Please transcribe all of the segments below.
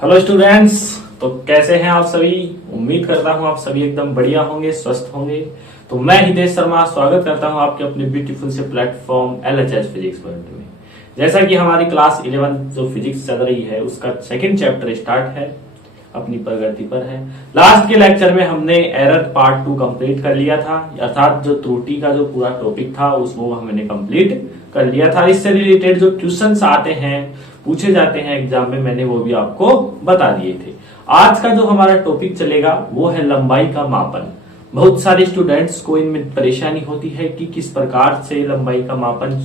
Hello students. तो कैसे हैं आप सभी। उम्मीद करता हूं आप सभी एकदम बढ़िया होंगे, स्वस्थ होंगे। तो मैं हितेश शर्मा स्वागत करता हूं आपके अपने ब्यूटीफुल से प्लेटफॉर्म LHS फिजिक्स वर्ल्ड में। जैसा कि हमारी क्लास 11 जो फिजिक्स चल रही है उसका सेकंड चैप्टर स्टार्ट है, अपनी प्रगति पर है। लास्ट के लेक्चर में हमने एरर पार्ट 2 कंप्लीट कर लिया था, अर्थात जो त्रुटि का जो पूरा टॉपिक था उसको हमने कंप्लीट कर लिया था। इससे रिलेटेड जो क्वेश्चंस आते हैं, पूछे जाते हैं एग्जाम में, मैंने वो भी आपको बता दिए थे। आज का जो हमारा टॉपिक चलेगा वो है लंबाई का मापन। बहुत सारे स्टूडेंट्स को इनमें परेशानी होती है कि किस प्रकार से लंबाई का मापन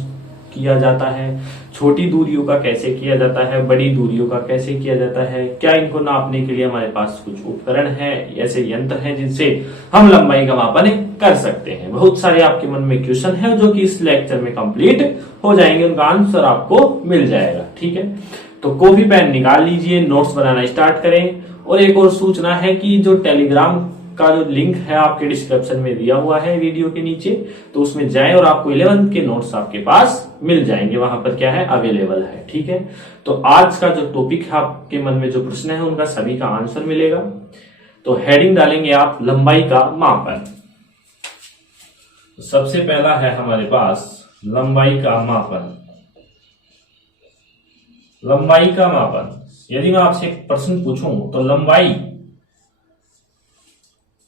किया जाता है, छोटी दूरियों का कैसे किया जाता है, बड़ी दूरियों का कैसे किया जाता है, क्या इनको नापने के लिए हमारे पास कुछ उपकरण है, ऐसे यंत्र हैं जिनसे हम लंबाई का मापन कर सकते हैं। बहुत सारे आपके मन में क्वेश्चन है जो कि इस लेक्चर में कंप्लीट हो जाएंगे, उनका आंसर आपको मिल जाएगा। ठीक है, तो कॉपी पेन निकाल लीजिए, नोट्स बनाना स्टार्ट करें। और एक और सूचना है कि जो टेलीग्राम का जो लिंक है आपके डिस्क्रिप्शन में दिया हुआ है वीडियो के नीचे, तो उसमें जाएं और आपको 11th के नोट्स आपके पास मिल जाएंगे, वहां पर क्या है अवेलेबल है। ठीक है, तो आज का जो टॉपिक है आपके मन में जो प्रश्न है उनका सभी का आंसर मिलेगा। तो हेडिंग डालेंगे आप लंबाई का मापन। तो सबसे पहला है हमारे पास लंबाई का मापन। लंबाई का मापन, यदि मैं आपसे एक प्रश्न पूछूं तो लंबाई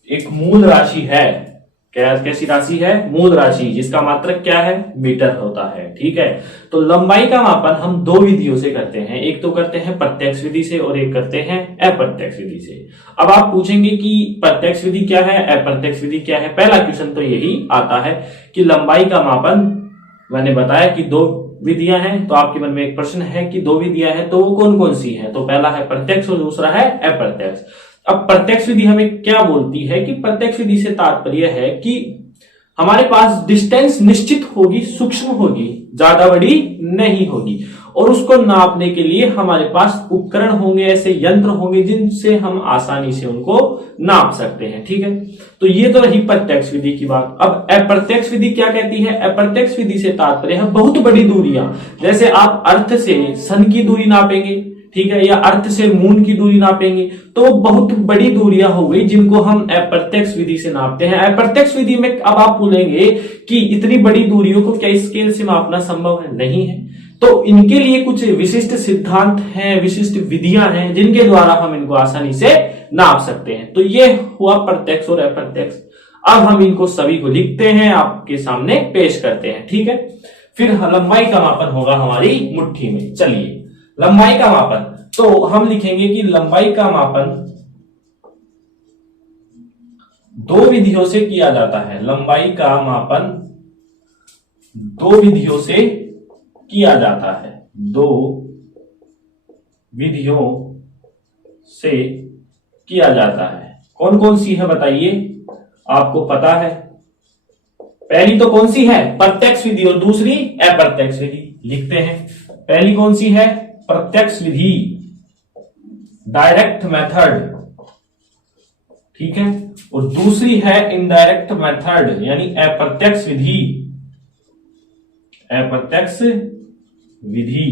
एक मूल राशि है। कैसी राशि है? मूल राशि, जिसका मात्रक क्या है? मीटर होता है। ठीक है, तो लंबाई का मापन हम दो विधियों से करते हैं, एक तो करते हैं प्रत्यक्ष विधि से और एक करते हैं अप्रत्यक्ष विधि से। अब आप पूछेंगे कि प्रत्यक्ष विधि क्या है, अप्रत्यक्ष विधि क्या है। पहला क्वेश्चन तो यही आता है कि लंबाई का मापन, मैंने बताया कि दो विधियां हैं, तो आपके मन में एक प्रश्न है कि दो विधियां हैं तो वो कौन कौन सी है। तो पहला है प्रत्यक्ष और दूसरा है अप्रत्यक्ष। अब प्रत्यक्ष विधि हमें क्या बोलती है कि प्रत्यक्ष विधि से तात्पर्य है कि हमारे पास डिस्टेंस निश्चित होगी, सूक्ष्म होगी, ज्यादा बड़ी नहीं होगी, और उसको नापने के लिए हमारे पास उपकरण होंगे, ऐसे यंत्र होंगे जिनसे हम आसानी से उनको नाप सकते हैं। ठीक है, तो ये तो रही प्रत्यक्ष विधि की बात। अब अप्रत्यक्ष विधि क्या कहती है? अप्रत्यक्ष विधि से तात्पर्य है बहुत बड़ी दूरियां, जैसे आप अर्थ से सन की दूरी नापेंगे, ठीक है, या अर्थ से मून की दूरी नापेंगे, तो बहुत बड़ी दूरियां हो गई जिनको हम अप्रत्यक्ष विधि से नापते हैं। अप्रत्यक्ष विधि में अब आप बोलेंगे कि इतनी बड़ी दूरियों को क्या स्केल से मापना संभव है? नहीं है। तो इनके लिए कुछ विशिष्ट सिद्धांत हैं, विशिष्ट विधियां हैं जिनके द्वारा हम इनको आसानी से नाप सकते हैं। तो ये हुआ प्रत्यक्ष और अप्रत्यक्ष। अब हम इनको सभी को लिखते हैं, आपके सामने पेश करते हैं। ठीक है, फिर लंबाई का मापन होगा हमारी मुट्ठी में। चलिए, लंबाई का मापन, तो हम लिखेंगे कि लंबाई का मापन दो विधियों से किया जाता है। लंबाई का मापन दो विधियों से किया जाता है, दो विधियों से किया जाता है। कौन कौन सी है बताइए, आपको पता है? पहली तो कौन सी है? प्रत्यक्ष विधि, और दूसरी अप्रत्यक्ष विधि। लिखते हैं, पहली कौन सी है? प्रत्यक्ष विधि, डायरेक्ट मेथड, ठीक है, और दूसरी है इनडायरेक्ट मेथड यानी अप्रत्यक्ष विधि। अप्रत्यक्ष विधि,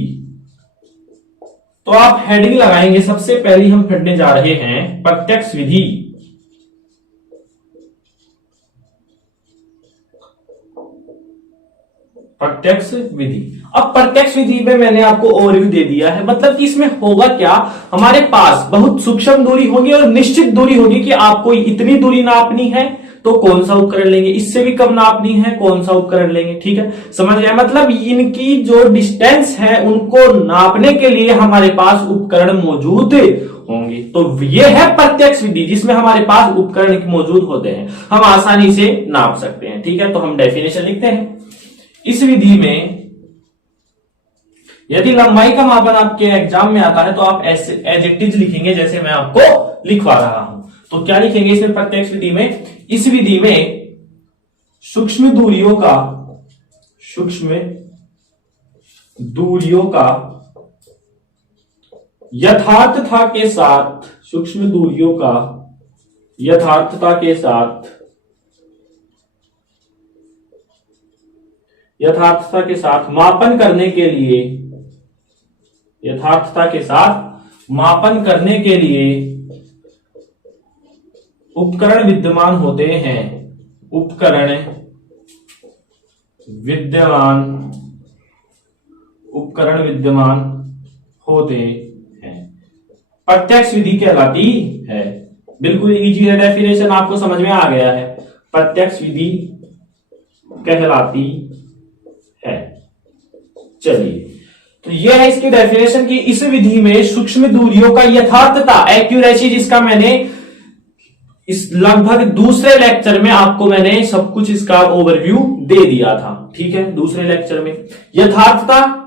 तो आप हेडिंग लगाएंगे, सबसे पहली हम पढ़ने जा रहे हैं प्रत्यक्ष विधि। प्रत्यक्ष विधि। अब प्रत्यक्ष विधि में मैंने आपको ओवरव्यू दे दिया है, मतलब कि इसमें होगा क्या, हमारे पास बहुत सूक्ष्म दूरी होगी और निश्चित दूरी होगी कि आपको इतनी दूरी नापनी है तो कौन सा उपकरण लेंगे, इससे भी कम नापनी है कौन सा उपकरण लेंगे। ठीक है, समझ गए? मतलब इनकी जो डिस्टेंस है उनको नापने के लिए हमारे पास उपकरण मौजूद होंगे। तो ये है प्रत्यक्ष विधि जिसमें हमारे पास उपकरण मौजूद होते हैं, हम आसानी से नाप सकते हैं। ठीक है, तो हम डेफिनेशन लिखते हैं। इस विधि में यदि लंबाई का मापन आपके एग्जाम में आता है तो आप ऐसे एडजेक्टिव लिखेंगे जैसे मैं आपको लिखवा रहा हूं। तो क्या लिखेंगे इसमें प्रत्यक्ष विधि में? इस विधि में सूक्ष्म दूरियों का यथार्थता के साथ, सूक्ष्म दूरियों का यथार्थता के साथ मापन करने के लिए, यथार्थता के साथ मापन करने के लिए उपकरण विद्यमान होते हैं, उपकरण विद्यमान होते हैं, प्रत्यक्ष विधि कहलाती है। बिल्कुल इजी है, डेफिनेशन आपको समझ में आ गया है, प्रत्यक्ष विधि कहलाती है। चलिए, तो यह है इसकी डेफिनेशन की इस विधि में सूक्ष्म दूरियों का यथार्थता, एक्यूरेसी, जिसका मैंने इस लगभग दूसरे लेक्चर में आपको मैंने सब कुछ इसका ओवरव्यू दे दिया था। ठीक है, दूसरे लेक्चर में यथार्थता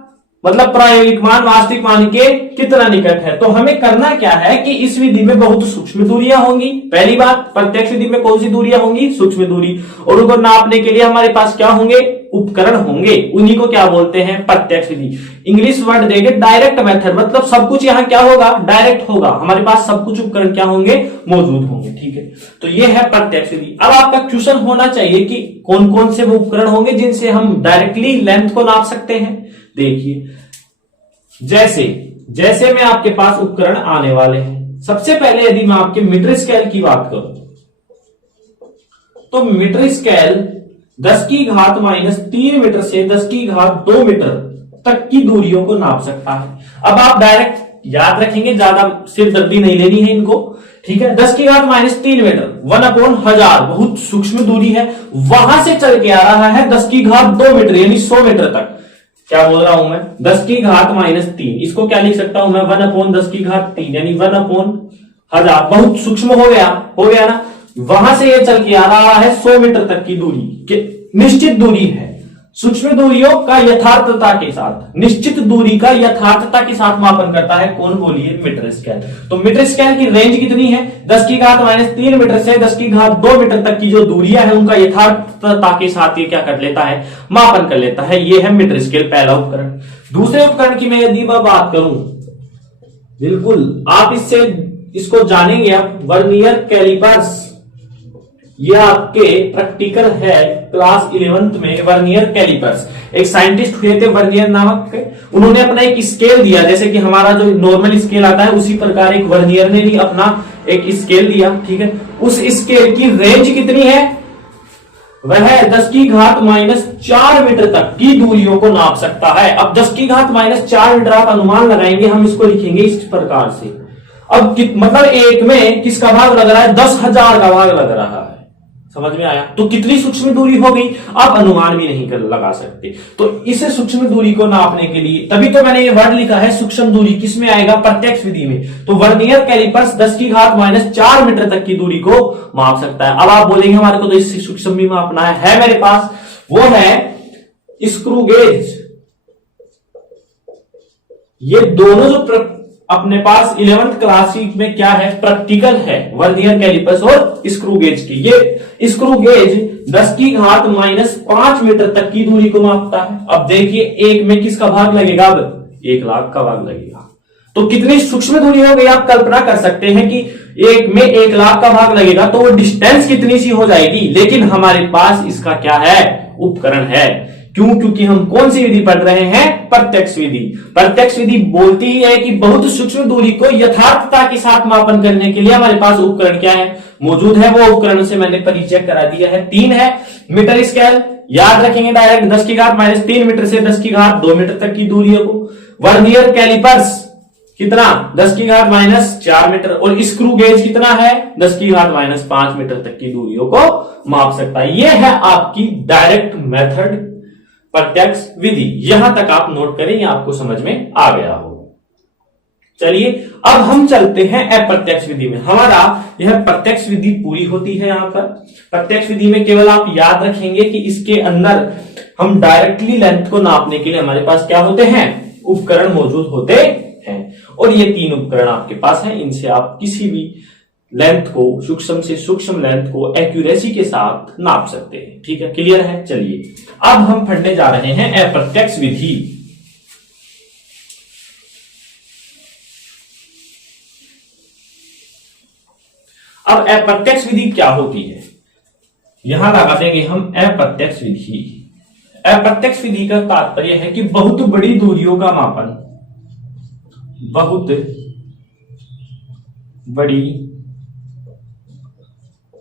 मतलब प्रायोगिक मान वास्तविक मान के कितना निकट है। तो हमें करना क्या है कि इस विधि में बहुत सूक्ष्म दूरियां होंगी। पहली बात, प्रत्यक्ष विधि में कौन सी दूरियां होंगी? सूक्ष्म दूरी। और उनको नापने के लिए हमारे पास क्या होंगे? उपकरण होंगे। उन्हीं को क्या बोलते हैं? प्रत्यक्ष विधि। इंग्लिश वर्ड देंगे डायरेक्ट मेथड, मतलब सब कुछ यहां क्या होगा? डायरेक्ट होगा। हमारे पास सब कुछ उपकरण क्या होंगे? मौजूद होंगे। ठीक है, तो ये है प्रत्यक्ष विधि। अब आपका क्वेश्चन होना चाहिए कि कौन कौन से वो उपकरण होंगे जिनसे हम डायरेक्टली लेंथ को नाप सकते हैं। देखिए, जैसे में आपके पास उपकरण आने वाले हैं। सबसे पहले यदि मैं आपके मीटर स्केल की बात करूं तो मीटर स्केल 10 की घात -3 मीटर से 10 की घात 2 मीटर तक की दूरियों को नाप सकता है। अब आप डायरेक्ट याद रखेंगे, ज्यादा सिरदर्दी नहीं लेनी है इनको। ठीक है, 10 की घात -3 मीटर 1/1000 बहुत सूक्ष्म दूरी है। वहां से चल के आ रहा है 10 की घात 2 मीटर यानी 100 मीटर तक। क्या बोल रहा हूं मैं? 10 की घात -3, इसको क्या लिख सकता हूं मैं? 1/10 की घात 3 यानी 1/1000। बहुत सूक्ष्म हो गया ना। वहां से ये चल के आ रहा है 100 मीटर तक की दूरी, निश्चित दूरी है। सूक्ष्म दूरियों का यथार्थता के साथ, निश्चित दूरी का यथार्थता के साथ मापन करता है कौन? बोलिए, मीटर स्केल। तो मीटर स्केल की रेंज कितनी है? 10 की घात -3 मीटर से 10 की घात 2 मीटर तक की जो दूरियां है उनका यथार्थता के साथ ये क्या कर लेता है? मापन कर लेता है। ये है मीटर स्केल, पहला उपकरण। दूसरे उपकरण की मैं यदि बात करूं, बिल्कुल आप इसको जानेंगे आप, वर्नियर कैलिपर्स। ये आपके प्रैक्टिकल है क्लास 11th में। वर्नियर कैलिपर्स, एक साइंटिस्ट हुए थे वर्नियर नामक के, उन्होंने अपना एक स्केल दिया, जैसे कि हमारा जो नॉर्मल स्केल आता है उसी प्रकार एक वर्नियर ने भी अपना एक स्केल दिया। ठीक है, उस स्केल की रेंज कितनी है? वह 10 की घात -4 मीटर तक की दूरियों को नाप सकता है। अब 10 की घात -4 मीटर आप अनुमान लगाएंगे, हम इसको लिखेंगे इस प्रकार से। अब मतलब एक में किसका भाग लग रहा है? 10,000 का भाग लग रहा है। समझ में आया? तो कितनी सूक्ष्म दूरी हो गई, आप अनुमान भी नहीं कर लगा सकते। तो इस सूक्ष्म दूरी को नापने के लिए, तभी तो मैंने ये वर्ड लिखा है सूक्ष्म दूरी, किसमें आएगा? प्रत्यक्ष विधि में। तो वर्नियर कैलिपर्स 10 की घात -4 मीटर तक की दूरी को माप सकता है। अब आप बोलेंगे हमारे को तो इससे सूक्ष्म भी मापना है मेरे पास, वो है स्क्रू गेज। ये दोनों जो अपने पास 11th क्लास में क्या है? प्रैक्टिकल है, वर्नियर कैलिपर्स और स्क्रू गेज की। ये स्क्रू गेज 10 की घात -5 मीटर तक की दूरी को मापता है। अब देखिए, एक में किसका भाग लगेगा? अब 1 लाख का भाग लगेगा। तो कितनी सूक्ष्म दूरी हो गई, आप कल्पना कर सकते हैं कि एक में 1 लाख का भाग लगेगा तो वो डिस्टेंस कितनी सी हो जाएगी। लेकिन हमारे पास इसका क्या है? उपकरण है। क्यों? क्योंकि हम कौन सी विधि पढ़ रहे हैं? प्रत्यक्ष विधि। प्रत्यक्ष विधि बोलती ही है कि बहुत सूक्ष्म दूरी को यथार्थता के साथ मापन करने के लिए हमारे पास उपकरण क्या है? मौजूद है। वो उपकरण से मैंने परिचय करा दिया है। 3 है। मीटर स्केल याद रखेंगे, डायरेक्ट 10 की घात -3 मीटर से 10 की घात 2 मीटर तक की दूरियों को। वर्नियर कैलिपर्स कितना? 10 की घात -4 मीटर। और स्क्रू गेज कितना है? 10 की घात -5 मीटर तक की दूरियों को माप सकता है। यह है आपकी डायरेक्ट मेथड, प्रत्यक्ष विधि। यहां तक आप नोट करें, यह आपको समझ में आ गया हो। चलिए, अब हम चलते हैं अप्रत्यक्ष विधि में। हमारा यह प्रत्यक्ष विधि पूरी होती है। यहां पर प्रत्यक्ष विधि में केवल आप याद रखेंगे कि इसके अंदर हम डायरेक्टली लेंथ को नापने के लिए हमारे पास क्या होते हैं? उपकरण मौजूद होते हैं। और ये 3 उपकरण आपके पास हैं। इनसे आप किसी भी लेंथ को, सूक्ष्म से सूक्ष्म लेंथ को एक्यूरेसी के साथ नाप सकते हैं। ठीक है, क्लियर है? चलिए, अब हम पढ़ने जा रहे हैं अप्रत्यक्ष विधि। अब अप्रत्यक्ष विधि क्या होती है, यहां लगा देंगे हम अप्रत्यक्ष विधि। अप्रत्यक्ष विधि का तात्पर्य है कि बहुत बड़ी दूरियों का मापन, बहुत बड़ी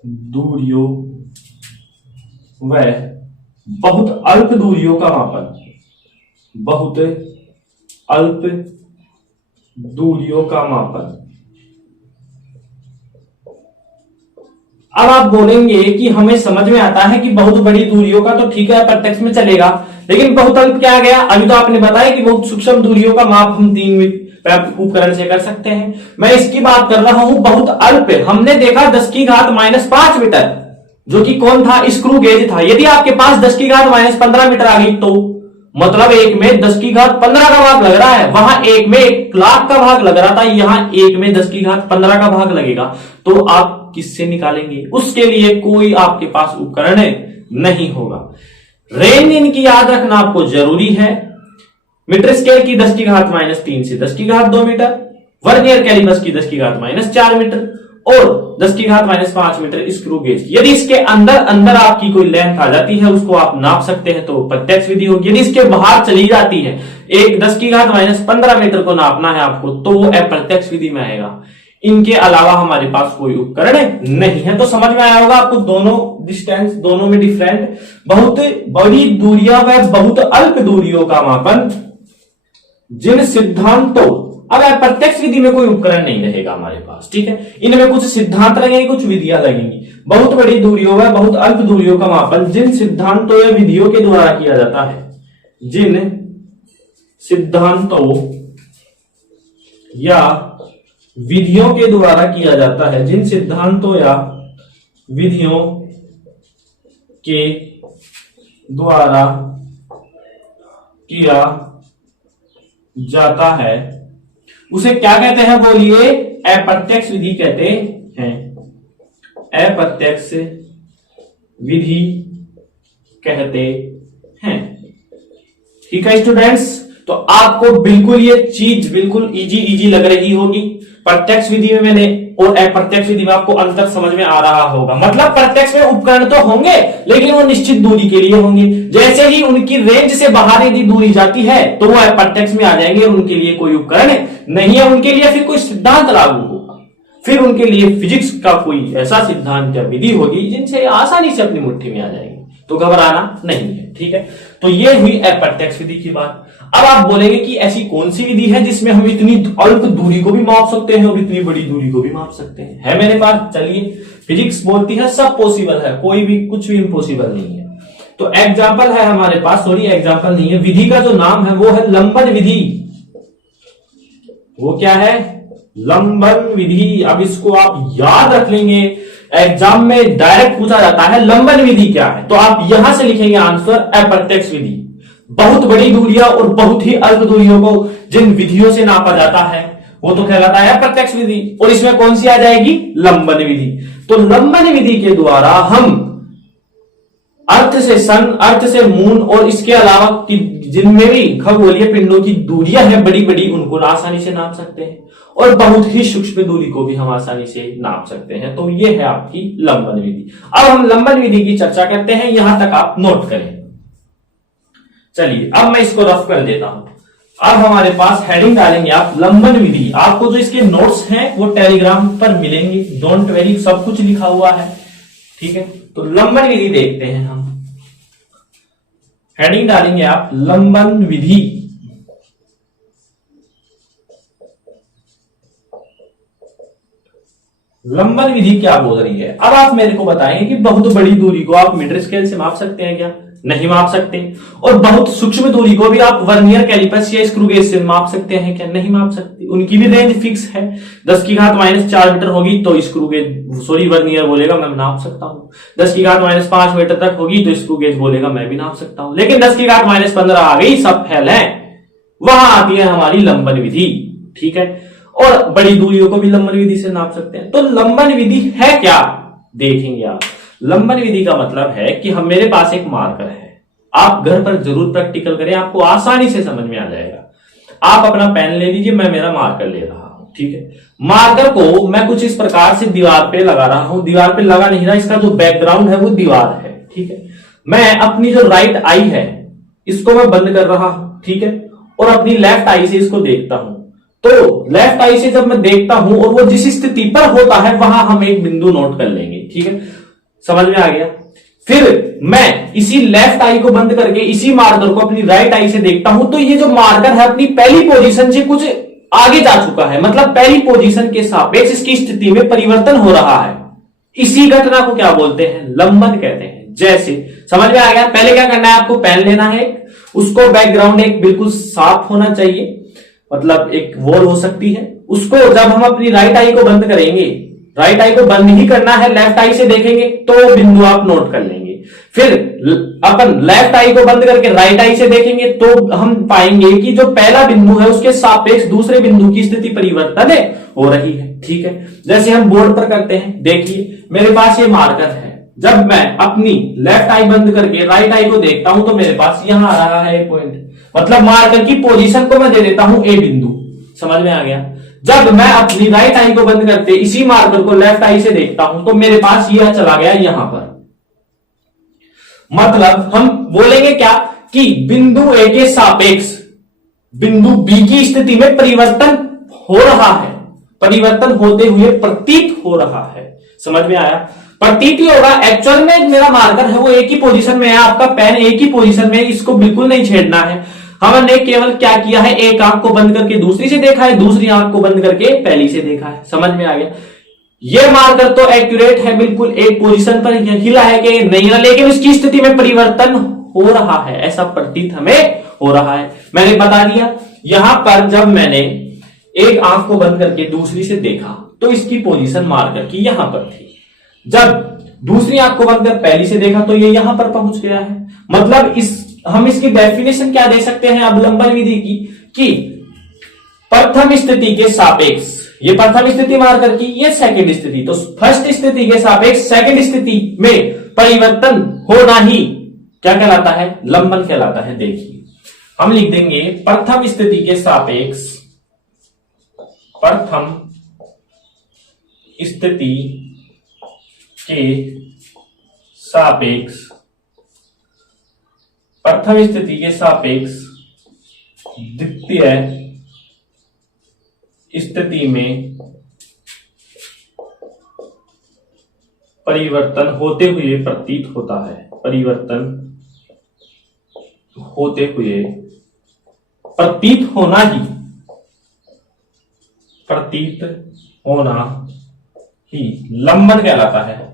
दूरियों व बहुत अल्प दूरियों का मापन, बहुत अल्प दूरियों का मापन। अब आप बोलेंगे कि हमें समझ में आता है कि बहुत बड़ी दूरियों का तो ठीक है, प्रत्यक्ष में चलेगा, लेकिन बहुत अल्प क्या आ गया? अभी तो आपने बताया कि बहुत सूक्ष्म दूरियों का माप हम 3 उपकरण से कर सकते हैं। मैं इसकी बात कर रहा हूं बहुत अल्प। हमने देखा 10⁻⁵ मीटर, जो कि कौन था? स्क्रू गेज था। यदि आपके पास 10⁻⁻15 मीटर आ गई तो मतलब एक में 10⁻15 का भाग लग रहा है, वहां एक में 1,00,000 का भाग लग रहा था, यहां एक में 10⁻15 का भाग लगेगा। तो आप किससे निकालेंगे? उसके लिए कोई आपके पास उपकरण नहीं होगा। रेंज इनकी याद रखना आपको जरूरी है। मीटर स्केल की 10⁻³ से 10⁻² मीटर, वर्नियर कैलिपर्स की 10⁻⁴ मीटर और 10⁻⁵ मीटर स्क्रू गेज। यदि इसके अंदर अंदर आपकी कोई लेंथ आ जाती है, उसको आप नाप सकते हैं, तो प्रत्यक्ष विधि होगी। यदि इसके बाहर चली जाती है, एक 10⁻⁻15 मीटर को नापना है आपको, तो वो अप्रत्यक्ष विधि में आएगा। इनके अलावा हमारे पास कोई उपकरण नहीं है। तो समझ में आया होगा आपको दोनों डिस्टेंस, दोनों में डिफरेंट। बहुत बड़ी दूरियां व बहुत अल्प दूरियों का मापन जिन सिद्धांतों, अब प्रत्यक्ष विधि में कोई उपकरण नहीं रहेगा हमारे पास, ठीक है। इनमें कुछ सिद्धांत लगेंगे, कुछ विधियां लगेंगी। बहुत बड़ी दूरियों व बहुत अल्प दूरियों का मापन जिन सिद्धांतों या विधियों के द्वारा किया जाता है, जिन सिद्धांतों या विधियों के द्वारा किया जाता है, जिन सिद्धांतों या विधियों के द्वारा किया जाता है, उसे क्या कहते हैं? बोलिए। अप्रत्यक्ष विधि कहते हैं। अप्रत्यक्ष विधि कहते हैं। ठीक है स्टूडेंट्स, तो आपको बिल्कुल ये चीज बिल्कुल इजी लग रही होगी। प्रत्यक्ष विधि में मैंने और अप्रत्यक्ष विधि में आपको अंतर समझ में आ रहा होगा। मतलब प्रत्यक्ष में उपकरण तो होंगे, लेकिन वो निश्चित दूरी के लिए होंगे। जैसे ही उनकी रेंज से बाहर यदि दूरी जाती है, तो वो अप्रत्यक्ष में आ जाएंगे, उनके लिए कोई उपकरण नहीं है। उनके लिए फिर कोई सिद्धांत लागू होगा, फिर उनके लिए फिजिक्स का कोई ऐसा सिद्धांत या विधि होगी जिनसे आसानी से अपनी मुट्ठी में आ जाएंगे। तो घबराना नहीं है, ठीक है। तो ये हुई अप्रत्यक्ष विधि की बात। अब आप बोलेंगे कि ऐसी कौन सी विधि है जिसमें हम इतनी अल्प दूरी को भी माप सकते हैं और इतनी बड़ी दूरी को भी माप सकते हैं? है मेरे पास, चलिए। फिजिक्स बोलती है सब पॉसिबल है, कोई भी कुछ भी इम्पॉसिबल नहीं है। तो एग्जाम्पल है हमारे पास, सॉरी एग्जाम्पल नहीं है, विधि का जो नाम है वो है लंबन विधि। वो क्या है? लंबन विधि। अब इसको आप याद रख लेंगे, एग्जाम में डायरेक्ट पूछा जाता है लंबन विधि क्या है, तो आप यहां से लिखेंगे आंसर अप्रत्यक्ष विधि। बहुत बड़ी दूरियां और बहुत ही अल्प दूरियों को जिन विधियों से नापा जाता है, वो तो कहलाता है अप्रत्यक्ष विधि। और इसमें कौन सी आ जाएगी? लंबन विधि। तो लंबन विधि के द्वारा हम अर्थ से सन, अर्थ से मून और इसके अलावा जिनमें भी खगोलीय पिंडों की दूरियां हैं बड़ी बड़ी, उनको आसानी से नाप सकते हैं। और बहुत ही सूक्ष्म दूरी को भी हम आसानी से नाप सकते हैं। तो ये है आपकी लंबन विधि। अब हम लंबन विधि की चर्चा करते हैं, यहां तक आप नोट करें। चलिए अब मैं इसको रफ कर देता हूं। अब हमारे पास हेडिंग डालेंगे आप लंबन विधि। आपको जो इसके नोट्स हैं वो टेलीग्राम पर मिलेंगे, डोंट वेरी, सब कुछ लिखा हुआ है, ठीक है। तो लंबन विधि देखते हैं हम। हेडिंग डालेंगे आप लंबन विधि। लंबन विधि क्या बोल रही है? अब आप मेरे को बताएंगे कि बहुत बड़ी दूरी को आप मीटर स्केल से माप सकते हैं क्या? नहीं माप सकते। और बहुत सूक्ष्म दूरी को भी आप वर्नियर कैलिपर्स या स्क्रू गेज से माप सकते हैं क्या? नहीं माप सकते। उनकी भी रेंज फिक्स है, 10⁻⁴ मीटर होगी तो स्क्रू गेज, सॉरी वर्नियर बोलेगा मैं नाप सकता हूं। 10⁻⁵ मीटर तक होगी तो स्क्रू गेज बोलेगा मैं भी नाप सकता हूं। लेकिन 10⁻⁻15 आ गई, सब फेल है, वहां आती है हमारी लंबन विधि, ठीक है। और बड़ी दूरियों को भी लंबन विधि से नाप सकते हैं। तो लंबन विधि है क्या, देखेंगे आप। लंबन विधि का मतलब है कि हम, मेरे पास एक मार्कर है, आप घर पर जरूर प्रैक्टिकल करें, आपको आसानी से समझ में आ जाएगा। आप अपना पेन ले लीजिए, मैं मेरा मार्कर ले रहा हूं, ठीक है। मार्कर को मैं कुछ इस प्रकार से दीवार पे लगा रहा हूं। दीवार पे लगा नहीं रहा, इसका जो बैकग्राउंड है वो दीवार है, ठीक है। मैं अपनी जो राइट आई है इसको मैं बंद कर रहा हूं, ठीक है, और अपनी लेफ्ट आई से इसको देखता हूं। तो लेफ्ट आई से जब मैं देखता हूं और वो जिस स्थिति पर होता है वहां हम एक बिंदु नोट कर लेंगे। ठीक है, समझ में आ गया। फिर मैं इसी लेफ्ट आई को बंद करके इसी मार्कर को अपनी राइट आई से देखता हूं, तो ये जो मार्कर है अपनी पहली पोजीशन से कुछ आगे जा चुका है, मतलब पहली पोजीशन के सापेक्ष इसकी स्थिति में परिवर्तन हो रहा है। इसी घटना को क्या बोलते हैं, लंबन कहते हैं। जैसे समझ में आ गया। पहले क्या करना है, आपको पेन लेना है, उसको बैकग्राउंड एक बिल्कुल साफ होना चाहिए, मतलब एक वॉल हो सकती है। उसको जब हम अपनी राइट आई को बंद करेंगे, राइट आई को बंद ही करना है, लेफ्ट आई से देखेंगे तो बिंदु आप नोट कर लेंगे। फिर अपन लेफ्ट आई को बंद करके राइट आई से देखेंगे तो हम पाएंगे कि जो पहला बिंदु है उसके सापेक्ष दूसरे बिंदु की स्थिति परिवर्तन हो रही है। ठीक है, जैसे हम बोर्ड पर करते हैं, देखिए मेरे पास ये मार्कर है, जब मैं अपनी लेफ्ट आई बंद करके राइट आई को देखता हूं तो मेरे पास यहां आ रहा है पॉइंट, मतलब मार्कर की पोजीशन को मैं दे देता हूं ए बिंदु। समझ में आ गया। जब मैं अपनी राइट आई को बंद करके इसी मार्कर को लेफ्ट आई से देखता हूं तो मेरे पास यह चला गया यहां पर। मतलब हम बोलेंगे क्या कि बिंदु ए के सापेक्ष बिंदु बी की स्थिति में परिवर्तन हो रहा है, परिवर्तन होते हुए प्रतीत हो रहा है। समझ में आया। प्रतीत ही होगा, एक्चुअल में मेरा मार्कर है वो एक ही पोजीशन में है, आपका पेन एक ही पोजीशन में है, इसको बिल्कुल नहीं छेड़ना है। हमने केवल क्या किया है, एक आंख को बंद करके दूसरी से देखा है, दूसरी आंख को बंद करके पहली से देखा है। समझ में आ गया। ये मार्कर तो एक्यूरेट है, बिल्कुल एक पोजीशन पर हिला है कि नहीं हिला, लेकिन उसकी स्थिति में परिवर्तन हो रहा है, ऐसा प्रतीत हमें हो रहा है। मैंने बता दिया। यहां पर जब मैंने एक आंख को बंद करके दूसरी से देखा तो इसकी पोजीशन मार्कर की यहां पर थी, जब दूसरी आंख को बंद कर पहली से देखा तो ये यहां पर पहुंच गया है। मतलब हम इसकी डेफिनेशन क्या दे सकते हैं अब लंबन विधि की, कि प्रथम स्थिति के सापेक्ष, ये प्रथम स्थिति मार्कर की, ये सेकंड स्थिति, तो फर्स्ट स्थिति के सापेक्ष सेकंड स्थिति में परिवर्तन होना ही क्या कहलाता है, लंबन कहलाता है। देखिए हम लिख देंगे प्रथम स्थिति के सापेक्ष, प्रथम स्थिति के सापेक्ष, प्रथम स्थिति के सापेक्ष द्वितीय स्थिति में परिवर्तन होते हुए प्रतीत होता है, परिवर्तन होते हुए प्रतीत होना ही, प्रतीत होना ही लंबन कहलाता है।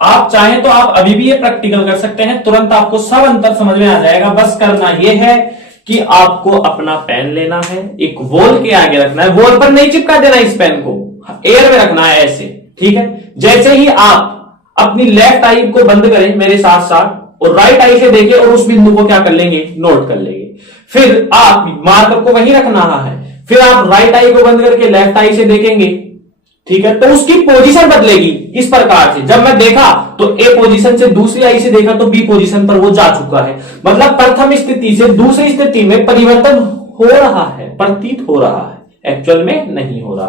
आप चाहें तो आप अभी भी ये प्रैक्टिकल कर सकते हैं, तुरंत आपको सब अंतर समझ में आ जाएगा। बस करना यह है कि आपको अपना पेन लेना है, एक वॉल के आगे रखना है, वॉल पर नहीं चिपका देना, इस पेन को एयर में रखना है ऐसे। ठीक है, जैसे ही आप अपनी लेफ्ट आई को बंद करें मेरे साथ साथ और राइट आई से देखें और उस बिंदु को क्या कर लेंगे, नोट कर लेंगे। फिर आप मार्कर को वहीं रखना है, फिर आप राइट आई को बंद करके लेफ्ट आई से देखेंगे। ठीक है, तो उसकी पोजीशन बदलेगी इस प्रकार से। जब मैं देखा तो ए पोजीशन से दूसरी आई से देखा तो बी पोजीशन पर वो जा चुका है। मतलब प्रथम स्थिति से दूसरी स्थिति में परिवर्तन हो रहा है, प्रतीत हो रहा है, एक्चुअल में नहीं हो रहा।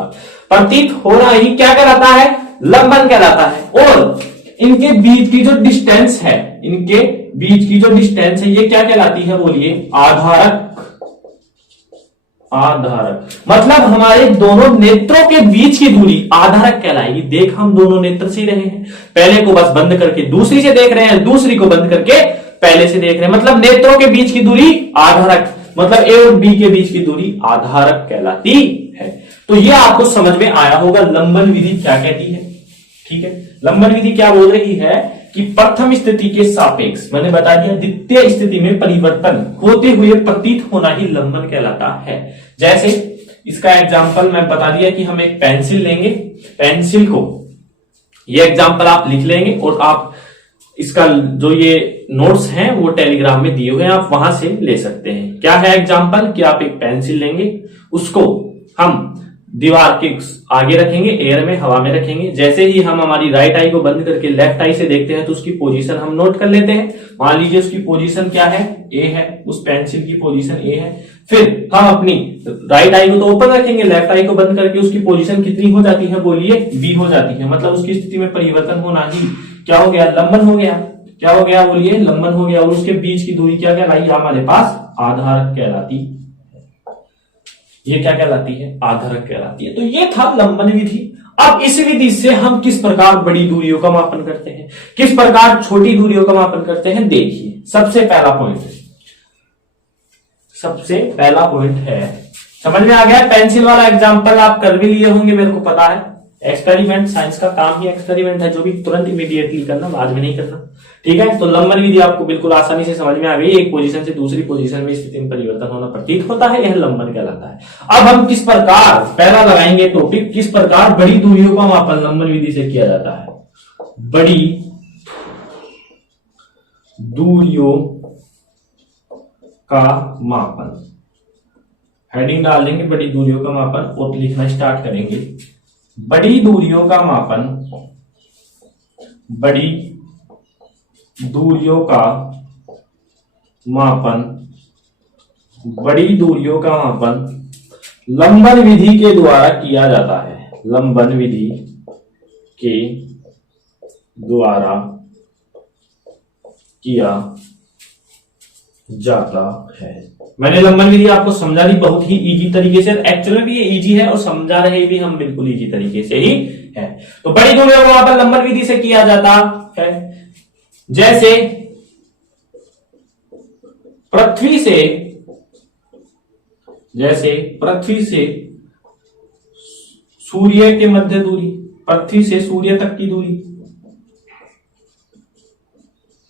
प्रतीत हो रहा ही क्या कहलाता है, लंबन कहलाता है। और इनके बीच की जो डिस्टेंस है, इनके बीच की जो डिस्टेंस है ये क्या कहलाती है, बोलिए, आधारक। आधारक मतलब हमारे दोनों नेत्रों के बीच की दूरी आधारक कहलाएगी। देख हम दोनों नेत्र से रहे हैं, पहले को बस बंद करके दूसरी से देख रहे हैं, दूसरी को बंद करके पहले से देख रहे हैं, मतलब नेत्रों के बीच की दूरी आधारक, मतलब ए और बी के बीच की दूरी आधारक कहलाती है। तो यह आपको समझ में आया होगा लंबन विधि क्या कहती है। ठीक है, लंबन विधि क्या बोल रही है कि प्रथम स्थिति के सापेक्ष, मैंने बता दिया, द्वितीय स्थिति में परिवर्तन होते हुए प्रतीत होना ही लंबन कहलाता है। जैसे इसका एग्जांपल मैं बता दिया कि हम एक पेंसिल लेंगे, पेंसिल को ये एग्जांपल आप लिख लेंगे और आप इसका जो ये नोट्स हैं वो टेलीग्राम में दिए हुए हैं, आप वहां से ले सकते हैं। क्या है एग्जांपल कि आप एक पेंसिल लेंगे, उसको हम दीवार के आगे रखेंगे, एयर में, हवा में रखेंगे। जैसे ही हम हमारी राइट आई को बंद करके लेफ्ट आई से देखते हैं तो उसकी पोजीशन हम नोट कर लेते हैं। मान लीजिए उसकी पोजीशन क्या है, ए है, उस पेंसिल की पोजीशन ए है। फिर हम अपनी राइट आई को तो ओपन रखेंगे, लेफ्ट आई को बंद करके उसकी पोजीशन कितनी हो जाती है, बोलिए, बी हो जाती है। मतलब उसकी स्थिति में परिवर्तन होना ही क्या हो गया, लंबन हो गया। क्या हो गया, बोलिए, लंबन हो गया। और उसके बीच की दूरी क्या कहलाई हमारे पास, आधारक कहलाती। ये क्या कहलाती है? आधारक कहलाती है। तो ये था लंबन विधि। अब इस विधि से हम किस प्रकार बड़ी दूरियों का मापन करते हैं, किस प्रकार छोटी दूरियों का मापन करते हैं, देखिए। सबसे पहला पॉइंट है, समझ में आ गया? पेंसिल वाला एग्जांपल आप कर भी लिए होंगे, मेरे को पता है। एक्सपेरिमेंट, साइंस का काम ही एक्सपेरिमेंट है, जो भी तुरंत इमीडिएटली करना, बाद में नहीं करना, ठीक है। तो लंबन विधि आपको बिल्कुल आसानी से समझ में आ गई। एक पोजीशन से दूसरी पोजीशन में स्थिति में परिवर्तन होना प्रतीत होता है, यह लंबन कहलाता है। अब हम किस प्रकार, पहला लगाएंगे टॉपिक, किस प्रकार बड़ी दूरियों का मापन लंबन विधि से किया जाता है। बड़ी दूरियों का मापन, हेडिंग डाल देंगे बड़ी दूरियों का मापन और लिखना स्टार्ट करेंगे। बड़ी दूरियों का मापन, बड़ी दूरियों का मापन, बड़ी दूरियों का मापन लंबन विधि के द्वारा किया जाता है। लंबन विधि के द्वारा किया जाता है। मैंने लंबन विधि आपको समझा दी बहुत ही इजी तरीके से। एक्चुअली भी ये इजी है और समझा रहे भी हम बिल्कुल इजी तरीके से ही है। तो बड़ी दूरियों का मापन लंबन विधि से किया जाता है। जैसे पृथ्वी से सूर्य के मध्य दूरी, पृथ्वी से सूर्य तक की दूरी,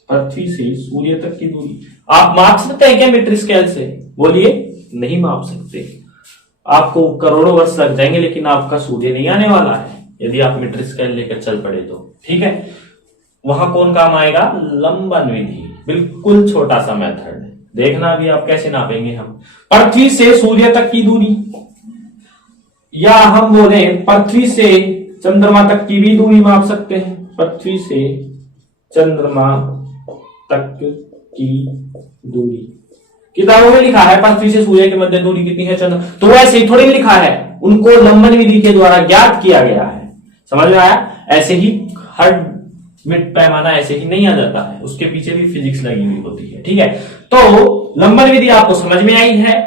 पृथ्वी से सूर्य तक की दूरी आप माप सकते हैं क्या मीटर स्केल से? बोलिए, नहीं माप सकते। आपको करोड़ों वर्ष लग जाएंगे, लेकिन आपका सूर्य नहीं आने वाला है यदि आप मीटर स्केल लेकर चल पड़े तो, ठीक है। वहां कौन काम आएगा? लंबन विधि। बिल्कुल छोटा सा मेथड, देखना अभी आप कैसे नापेंगे हम। पृथ्वी से सूर्य तक की दूरी, या हम बोले पृथ्वी से चंद्रमा तक की भी दूरी माप सकते हैं। पृथ्वी से चंद्रमा तक की दूरी किताबों में लिखा है पृथ्वी से सूर्य के मध्य दूरी कितनी है चंद्र, तो वैसे ही थोड़ी लिखा है, उनको लंबन विधि के द्वारा ज्ञात किया गया है। समझ में आया? ऐसे ही हर मिड पैमाना ऐसे ही नहीं आ जाता है, उसके पीछे भी फिजिक्स लगी हुई होती है, ठीक है। तो लंबन विधि आपको समझ में आई है।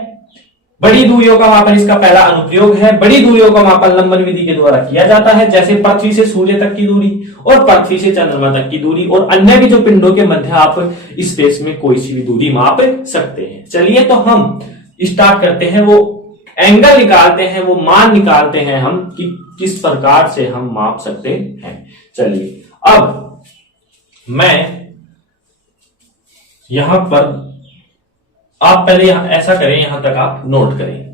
बड़ी दूरियों का मापन इसका पहला अनुप्रयोग है। बड़ी दूरियों का मापन लंबन विधि के द्वारा किया जाता है, जैसे पृथ्वी से सूर्य तक की दूरी और पृथ्वी से चंद्रमा तक की दूरी और अन्य भी जो पिंडों के मध्य आप स्पेस में कोई सी भी दूरी माप सकते हैं। चलिए तो हम स्टार्ट करते हैं, वो एंगल निकालते हैं, वो मान निकालते हैं हम कि किस प्रकार से हम माप सकते हैं। चलिए अब मैं यहां पर, आप पहले ऐसा करें, यहां तक आप नोट करें।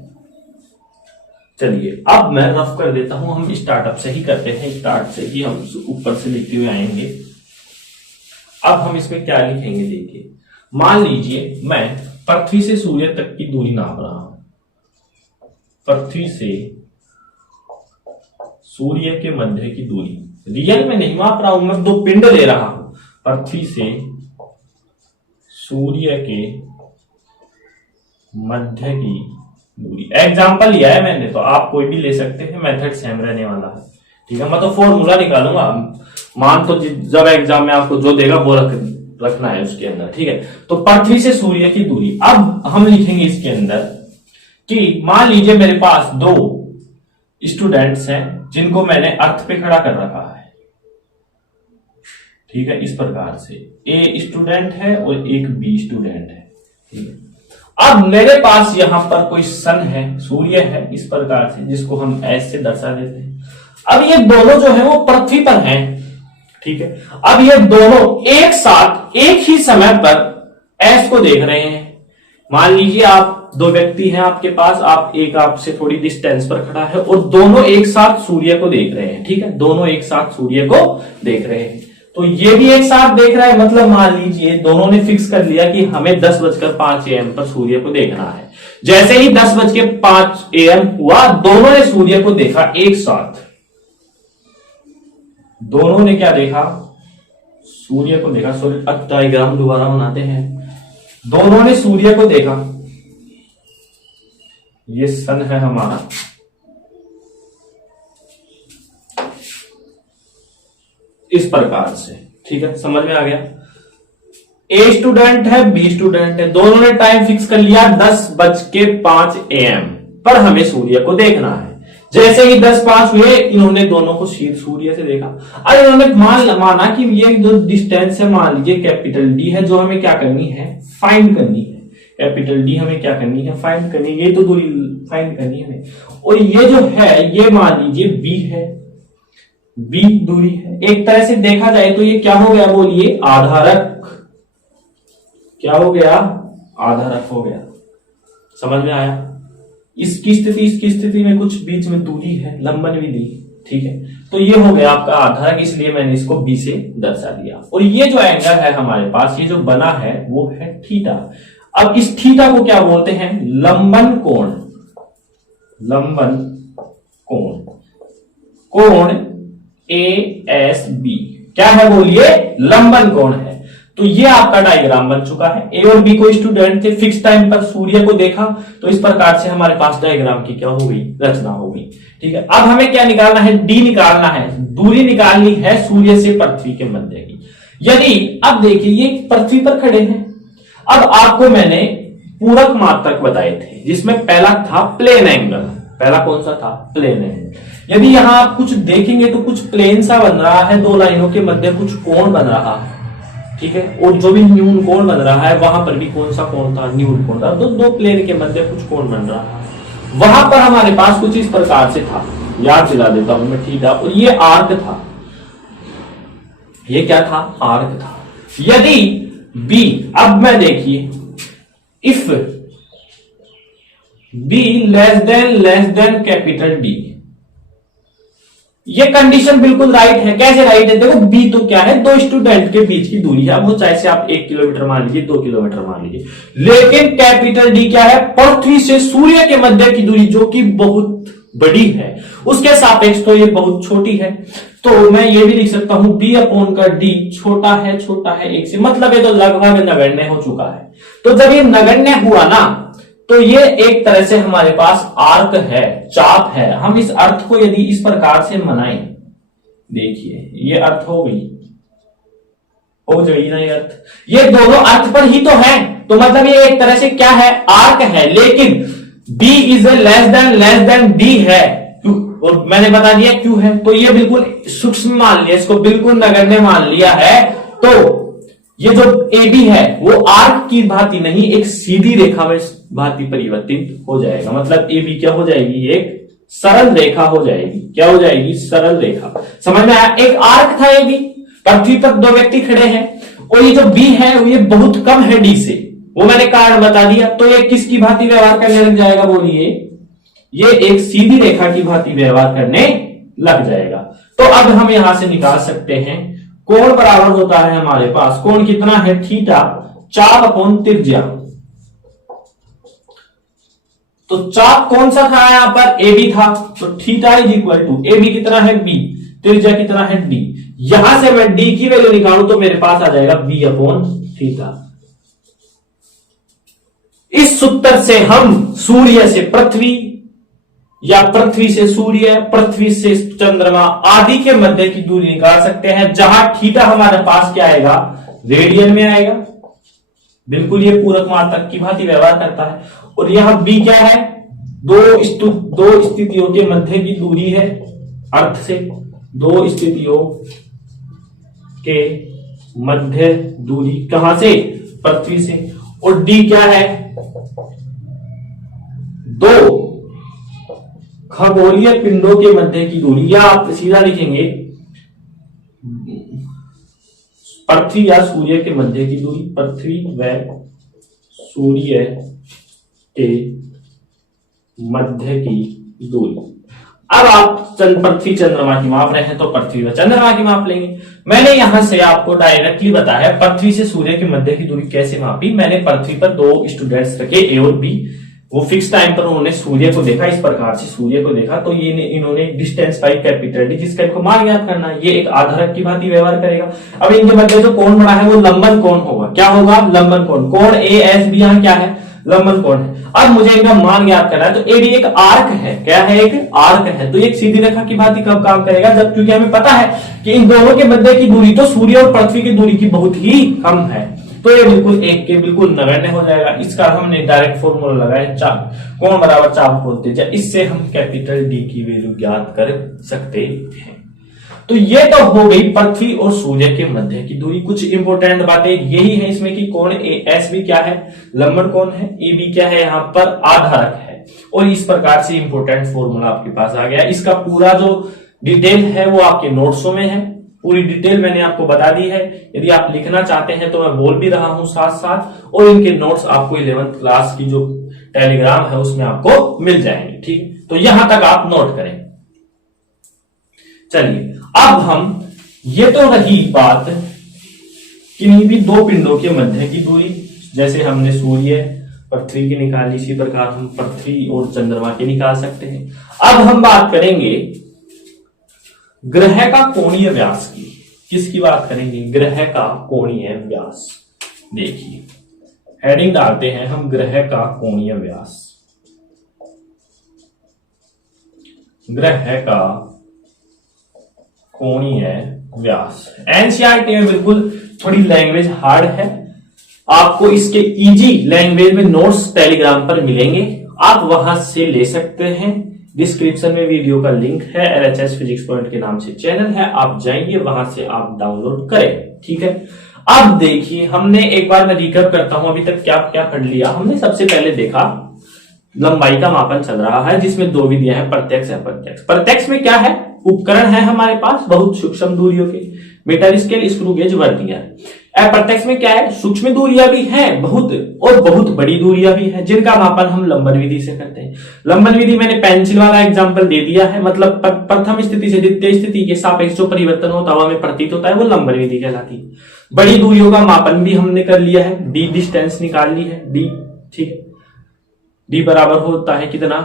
चलिए अब मैं रफ कर देता हूं, हम स्टार्टअप से ही करते हैं, स्टार्ट से ही हम ऊपर से लिखते हुए आएंगे। अब हम इसमें क्या लिखेंगे, देखिए। मान लीजिए मैं पृथ्वी से सूर्य तक की दूरी नाप रहा हूं। पृथ्वी से सूर्य के मध्य की दूरी, रियल में नहीं माप रहा हूं, मैं दो पिंड ले रहा हूं। पृथ्वी से सूर्य के मध्य की दूरी, एग्जाम्पल लिया है मैंने, तो आप कोई भी ले सकते हैं, मेथड सेम रहने वाला है, ठीक है। मैं तो फॉर्मूला निकालूंगा, मान तो जब एग्जाम में आपको जो देगा वो रखना है उसके अंदर, ठीक है। तो पृथ्वी से सूर्य की दूरी, अब हम लिखेंगे इसके अंदर कि मान लीजिए मेरे पास दो स्टूडेंट्स हैं जिनको मैंने अर्थ पे खड़ा कर रखा है, ठीक है। इस प्रकार से ए स्टूडेंट है और एक बी स्टूडेंट है, ठीक है। अब मेरे पास यहां पर कोई सन है, सूर्य है, इस प्रकार से, जिसको हम एस से दर्शा देते हैं। अब ये दोनों जो है वो पृथ्वी पर हैं, ठीक है। अब ये दोनों एक साथ एक ही समय पर एस को देख रहे हैं। मान लीजिए आप दो व्यक्ति हैं आपके पास, आप एक आपसे थोड़ी डिस्टेंस पर खड़ा है और दोनों एक साथ सूर्य को देख रहे हैं, ठीक है। दोनों एक साथ सूर्य को देख रहे हैं, तो ये भी एक साथ देख रहा है, मतलब मान लीजिए दोनों ने फिक्स कर लिया कि हमें 10:05 AM पर सूर्य को देखना है। जैसे ही 10:05 AM हुआ, दोनों ने सूर्य को देखा एक साथ। दोनों ने क्या देखा? सूर्य को देखा। अब डायग्राम दोबारा बनाते हैं। दोनों ने सूर्य को देखा, ये सन है हमारा, इस प्रकार से, ठीक है। समझ में आ गया? ए स्टूडेंट है, बी स्टूडेंट है, दोनों ने टाइम फिक्स कर लिया 10:05 AM, पर हमें सूर्य को देखना है। जैसे ही 10-5 हुए, इन्होंने दोनों को सूर्य से देखा। अब इन्होंने माना कि ये जो डिस्टेंस है, मान लीजिए कैपिटल डी है, जो हमें क्या करनी है, फाइंड करनी है। कैपिटल डी हमें क्या करनी है, फाइंड करनी है। ये तो दूरी फाइंड करनी है हमें। और ये जो है, ये मान लीजिए बी है, बी दूरी है। एक तरह से देखा जाए तो ये क्या हो गया, बोलिए, आधारक। क्या हो गया, आधारक हो गया। समझ में आया? इसकी स्थिति में कुछ बीच में दूरी है, लंबन विधि, ठीक है। तो ये हो गया आपका आधारक, इसलिए मैंने इसको बी से दर्शा दिया। और ये जो एंगल है हमारे पास, ये जो बना है वो है थीटा। अब इस थीटा को क्या बोलते हैं, लंबन कोण। लंबन कोण, कोण ASB क्या है, बोलिए, लंबन कोण है। तो ये आपका डायग्राम बन चुका है। ए और बी को स्टूडेंट थे, फिक्स टाइम पर सूर्य को देखा, तो इस प्रकार से हमारे पास डायग्राम की क्या हो गई, रचना हो गई, ठीक है। अब हमें क्या निकालना है, डी निकालना है, दूरी निकालनी है सूर्य से पृथ्वी के मध्य की। यदि अब देखिए ये पृथ्वी पर खड़े हैं, अब आपको मैंने पूरक मात्रक बताए थे, जिसमें पहला था प्लेन एंगल। पहला कौन सा था, प्लेन एंगल। यदि यहां आप कुछ देखेंगे तो कुछ प्लेन सा बन रहा है, दो लाइनों के मध्य कुछ कोण बन रहा है, ठीक है। और जो भी न्यून कोण बन रहा है, वहां पर भी कौन सा कोण था, न्यून कोण था। दो प्लेन के मध्य कुछ कोण बन रहा है। वहां पर हमारे पास कुछ इस प्रकार से था, याद दिला देता हूं मैं, ठीक है। और ये आर्क था, ये क्या था, आर्क था। यदि बी, अब मैं देखिए, if be less than capital D, ये कंडीशन बिल्कुल राइट है। कैसे राइट है, देखो बी तो क्या है, दो स्टूडेंट के बीच की दूरी है। वो चाहे से आप 1 किलोमीटर मान लीजिए, 2 किलोमीटर मान लीजिए, लेकिन कैपिटल डी क्या है, पृथ्वी से सूर्य के मध्य की दूरी, जो कि बहुत बड़ी है, उसके सापेक्ष तो ये बहुत छोटी है। तो मैं ये भी लिख सकता हूं बी अपॉन का डी छोटा है 1 से, मतलब ये तो लगभग नगण्य हो चुका है। तो जब ये नगण्य हुआ ना, तो ये एक तरह से हमारे पास आर्क है, चाप है। हम इस अर्थ को यदि इस प्रकार से मनाएं, देखिए ये अर्थ हो गई ना, ये अर्थ, ये दोनों अर्थ पर ही तो है। तो मतलब ये एक तरह से क्या है, आर्क है। लेकिन B is less than D है, और मैंने बता दिया क्यों है। तो ये बिल्कुल सूक्ष्म मान लिया, इसको बिल्कुल नगण्य मान लिया है। तो ये जो AB है वो आर्क की भांति नहीं, एक सीधी रेखा में भांति परिवर्तित हो जाएगा। मतलब AB क्या हो जाएगी, एक सरल रेखा हो जाएगी। क्या हो जाएगी, सरल रेखा। समझ में आया? एक आर्क था AB, पृथ्वी पर दो व्यक्ति खड़े हैं, और ये जो B है ये बहुत कम है D से, वो मैंने कारण बता दिया। तो ये किसकी भांति व्यवहार करने लग जाएगा, बोलिए, ये एक सीधी रेखा की भांति व्यवहार करने लग जाएगा। तो अब हम यहां से निकाल सकते हैं, कोण बराबर होता है हमारे पास, कोण कितना है, थीटा, चाप अपॉन त्रिज्या। तो चाप कौन सा था यहां पर, AB था, तो theta is equal to AB कितना है, B, त्रिज्या कितना है, D। यहां से मैं D की वैल्यू निकालूं तो मेरे पास आ जाएगा B अपॉन थीटा। इस सूत्र से हम सूर्य से पृथ्वी, या पृथ्वी से सूर्य, पृथ्वी से चंद्रमा आदि के मध्य की दूरी निकाल सकते हैं, जहां थीटा हमारे पास क्या आएगा, रेडियन में आएगा। बिल्कुल ये पूरक मात्रक की भांति व्यवहार करता है। और यहां बी क्या है, दो स्थितियों के मध्य की दूरी है, अर्थ से दो स्थितियों के मध्य दूरी, कहां से, पृथ्वी से। और डी क्या है, दो खगोलीय पिंडों के मध्य की दूरी, या आप सीधा लिखेंगे पृथ्वी या सूर्य के मध्य की दूरी, पृथ्वी व सूर्य के मध्य की दूरी। अब आप पृथ्वी चंद्रमा की माप रहे हैं तो पृथ्वी व चंद्रमा की माप लेंगे। मैंने यहां से आपको डायरेक्टली बताया पृथ्वी से सूर्य के मध्य की दूरी कैसे मापी। मैंने पृथ्वी पर दो स्टूडेंट्स रखे, ए और बी, वो फिक्स टाइम पर उन्होंने सूर्य को देखा, इस प्रकार से सूर्य को देखा। तो ये इन्होंने डिस्टेंस बाय कैपिटल डी, जिसका इनको मान ज्ञात करना है, ये एक आधारक की भांति व्यवहार करेगा। अब इनके मध्य जो कोण बना है वो लंबन कोण होगा। क्या होगा, लंबन कोण। कोण ASB यहाँ क्या है, लंबन कोण है। अब मुझे इनका मान ज्ञात करना है। तो AB एक आर्क है, क्या है, एक आर्क है। तो एक सीधी रेखा की भांति कब काम करेगा, जब, क्योंकि हमें पता है कि इन दोनों के मध्य की दूरी तो सूर्य और पृथ्वी की दूरी की बहुत ही कम है। तो ये बिल्कुल एक के बिल्कुल नगण्य हो जाएगा। इसका हमने डायरेक्ट फॉर्मूला लगाया कोण बराबर चाप कोण त्रिज्या, इससे हम कैपिटल डी की वैल्यू ज्ञात कर सकते हैं। तो ये तो हो गई पृथ्वी और सूर्य के मध्य की दूरी। कुछ इंपोर्टेंट बातें यही है इसमें कि कोण एस भी क्या है, लंबन कोण है, ए बी क्या है, यहाँ पर आधारक है। और इस प्रकार से इंपोर्टेंट फॉर्मूला आपके पास आ गया। इसका पूरा जो डिटेल है वो आपके नोट्सों में है, पूरी डिटेल मैंने आपको बता दी है। यदि आप लिखना चाहते हैं तो मैं बोल भी रहा हूं साथ साथ, और इनके नोट्स आपको 11th क्लास की जो टेलीग्राम है उसमें आपको मिल जाएंगे। ठीक है, तो यहां तक आप नोट करें। चलिए अब हम, ये तो रही बात किन्हीं भी दो पिंडों के मध्य की दूरी, जैसे हमने सूर्य पृथ्वी की निकाली, इसी प्रकार हम पृथ्वी और चंद्रमा की निकाल सकते हैं। अब हम बात करेंगे ग्रह का कोणीय व्यास की। किसकी बात करेंगे, ग्रह का कोणीय व्यास। देखिए हेडिंग डालते हैं हम, ग्रह का कोणीय व्यास। ग्रह का कोणीय व्यास एनसीईआरटी में बिल्कुल थोड़ी लैंग्वेज हार्ड है, आपको इसके इजी लैंग्वेज में नोट्स टेलीग्राम पर मिलेंगे, आप वहां से ले सकते हैं। डिस्क्रिप्शन में वीडियो का लिंक है, LHS फिजिक्स पॉइंट के नाम से चैनल है, आप जाइए वहां से आप डाउनलोड करें। ठीक है, अब देखिए हमने एक बार मैं रिकैप करता हूं अभी तक क्या क्या पढ़ लिया। हमने सबसे पहले देखा लंबाई का मापन चल रहा है जिसमें दो विधियां हैं, प्रत्यक्ष अप्रत्यक्ष। प्रत्यक्ष में क्या है, उपकरण है हमारे पास बहुत सूक्ष्म दूरियों के, metre scale, screw gauge, vernier. अप्रत्यक्ष में क्या है, सूक्ष्म दूरियां भी हैं बहुत और बहुत बड़ी दूरियां भी हैं, जिनका मापन हम लंबन विधि से करते हैं। लंबन विधि मैंने पेंसिल वाला एग्जांपल दे दिया है, मतलब प्रथम स्थिति से द्वितीय स्थिति के सापेक्ष जो परिवर्तन होता है हमें प्रतीत होता है, वो लंबन विधि कहलाती है। बड़ी दूरियों का मापन भी हमने कर लिया है, डी डिस्टेंस निकाल ली है, डी। ठीक है, डी बराबर होता है कितना,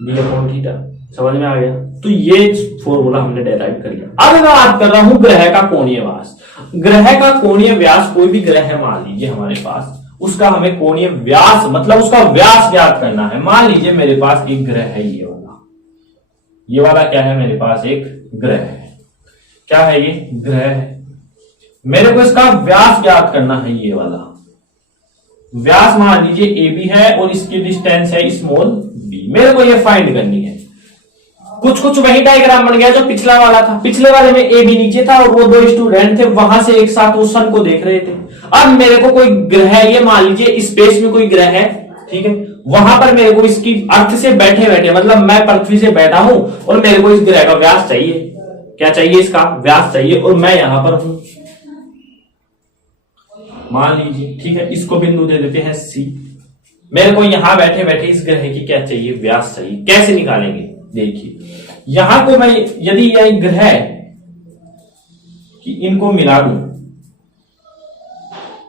डी अपॉन थीटा। समझ में आ गया, तो ये फॉर्मूला हमने डेराइव कर लिया। अब मैं बात कर रहा हूं ग्रह का कोणीय व्यास। ग्रह का कोणीय व्यास, कोई भी ग्रह है मान लीजिए हमारे पास, उसका हमें कोणीय व्यास मतलब उसका व्यास ज्ञात करना है। मान लीजिए मेरे पास एक ग्रह है, ये वाला क्या है, मेरे पास एक ग्रह है। क्या है ये, ग्रह है। मेरे को इसका व्यास ज्ञात करना है, ये वाला व्यास मान लीजिए ए बी है और इसकी डिस्टेंस है स्मॉल बी। मेरे को ये फाइंड करनी है। कुछ कुछ वही डायग्राम बन गया जो पिछला वाला था। पिछले वाले में ए बी नीचे था और वो दो स्टूडेंट थे, वहां से एक साथ उस सन को देख रहे थे। अब मेरे को कोई ग्रह, ये मान लीजिए स्पेस में कोई ग्रह है, ठीक है, वहां पर मेरे को इसकी अर्थ से बैठे बैठे, मतलब मैं पृथ्वी से बैठा हूं और मेरे को इस ग्रह का व्यास चाहिए। क्या चाहिए, इसका व्यास चाहिए, और मैं यहां पर हूं मान लीजिए। ठीक है, इसको बिंदु दे देते हैं सी। मेरे को यहां बैठे बैठे इस ग्रह की क्या चाहिए, व्यास चाहिए। कैसे निकालेंगे, देखिए यहां को मैं, यदि यह ग्रह कि इनको मिला दूं,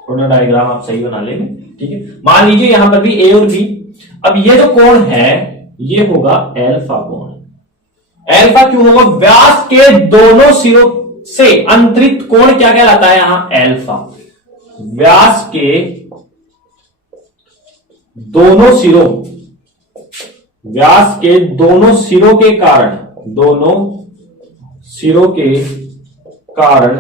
थोड़ा डायग्राम आप सही बना लेंगे। ठीक है, मान लीजिए यहां पर भी ए और बी। अब ये जो कोण है ये होगा एल्फा कोण। एल्फा क्यों होगा, व्यास के दोनों सिरों से अंतरित कोण क्या कहलाता है, यहां एल्फा। व्यास के दोनों सिरों, व्यास के दोनों सिरों के कारण, दोनों सिरों के कारण,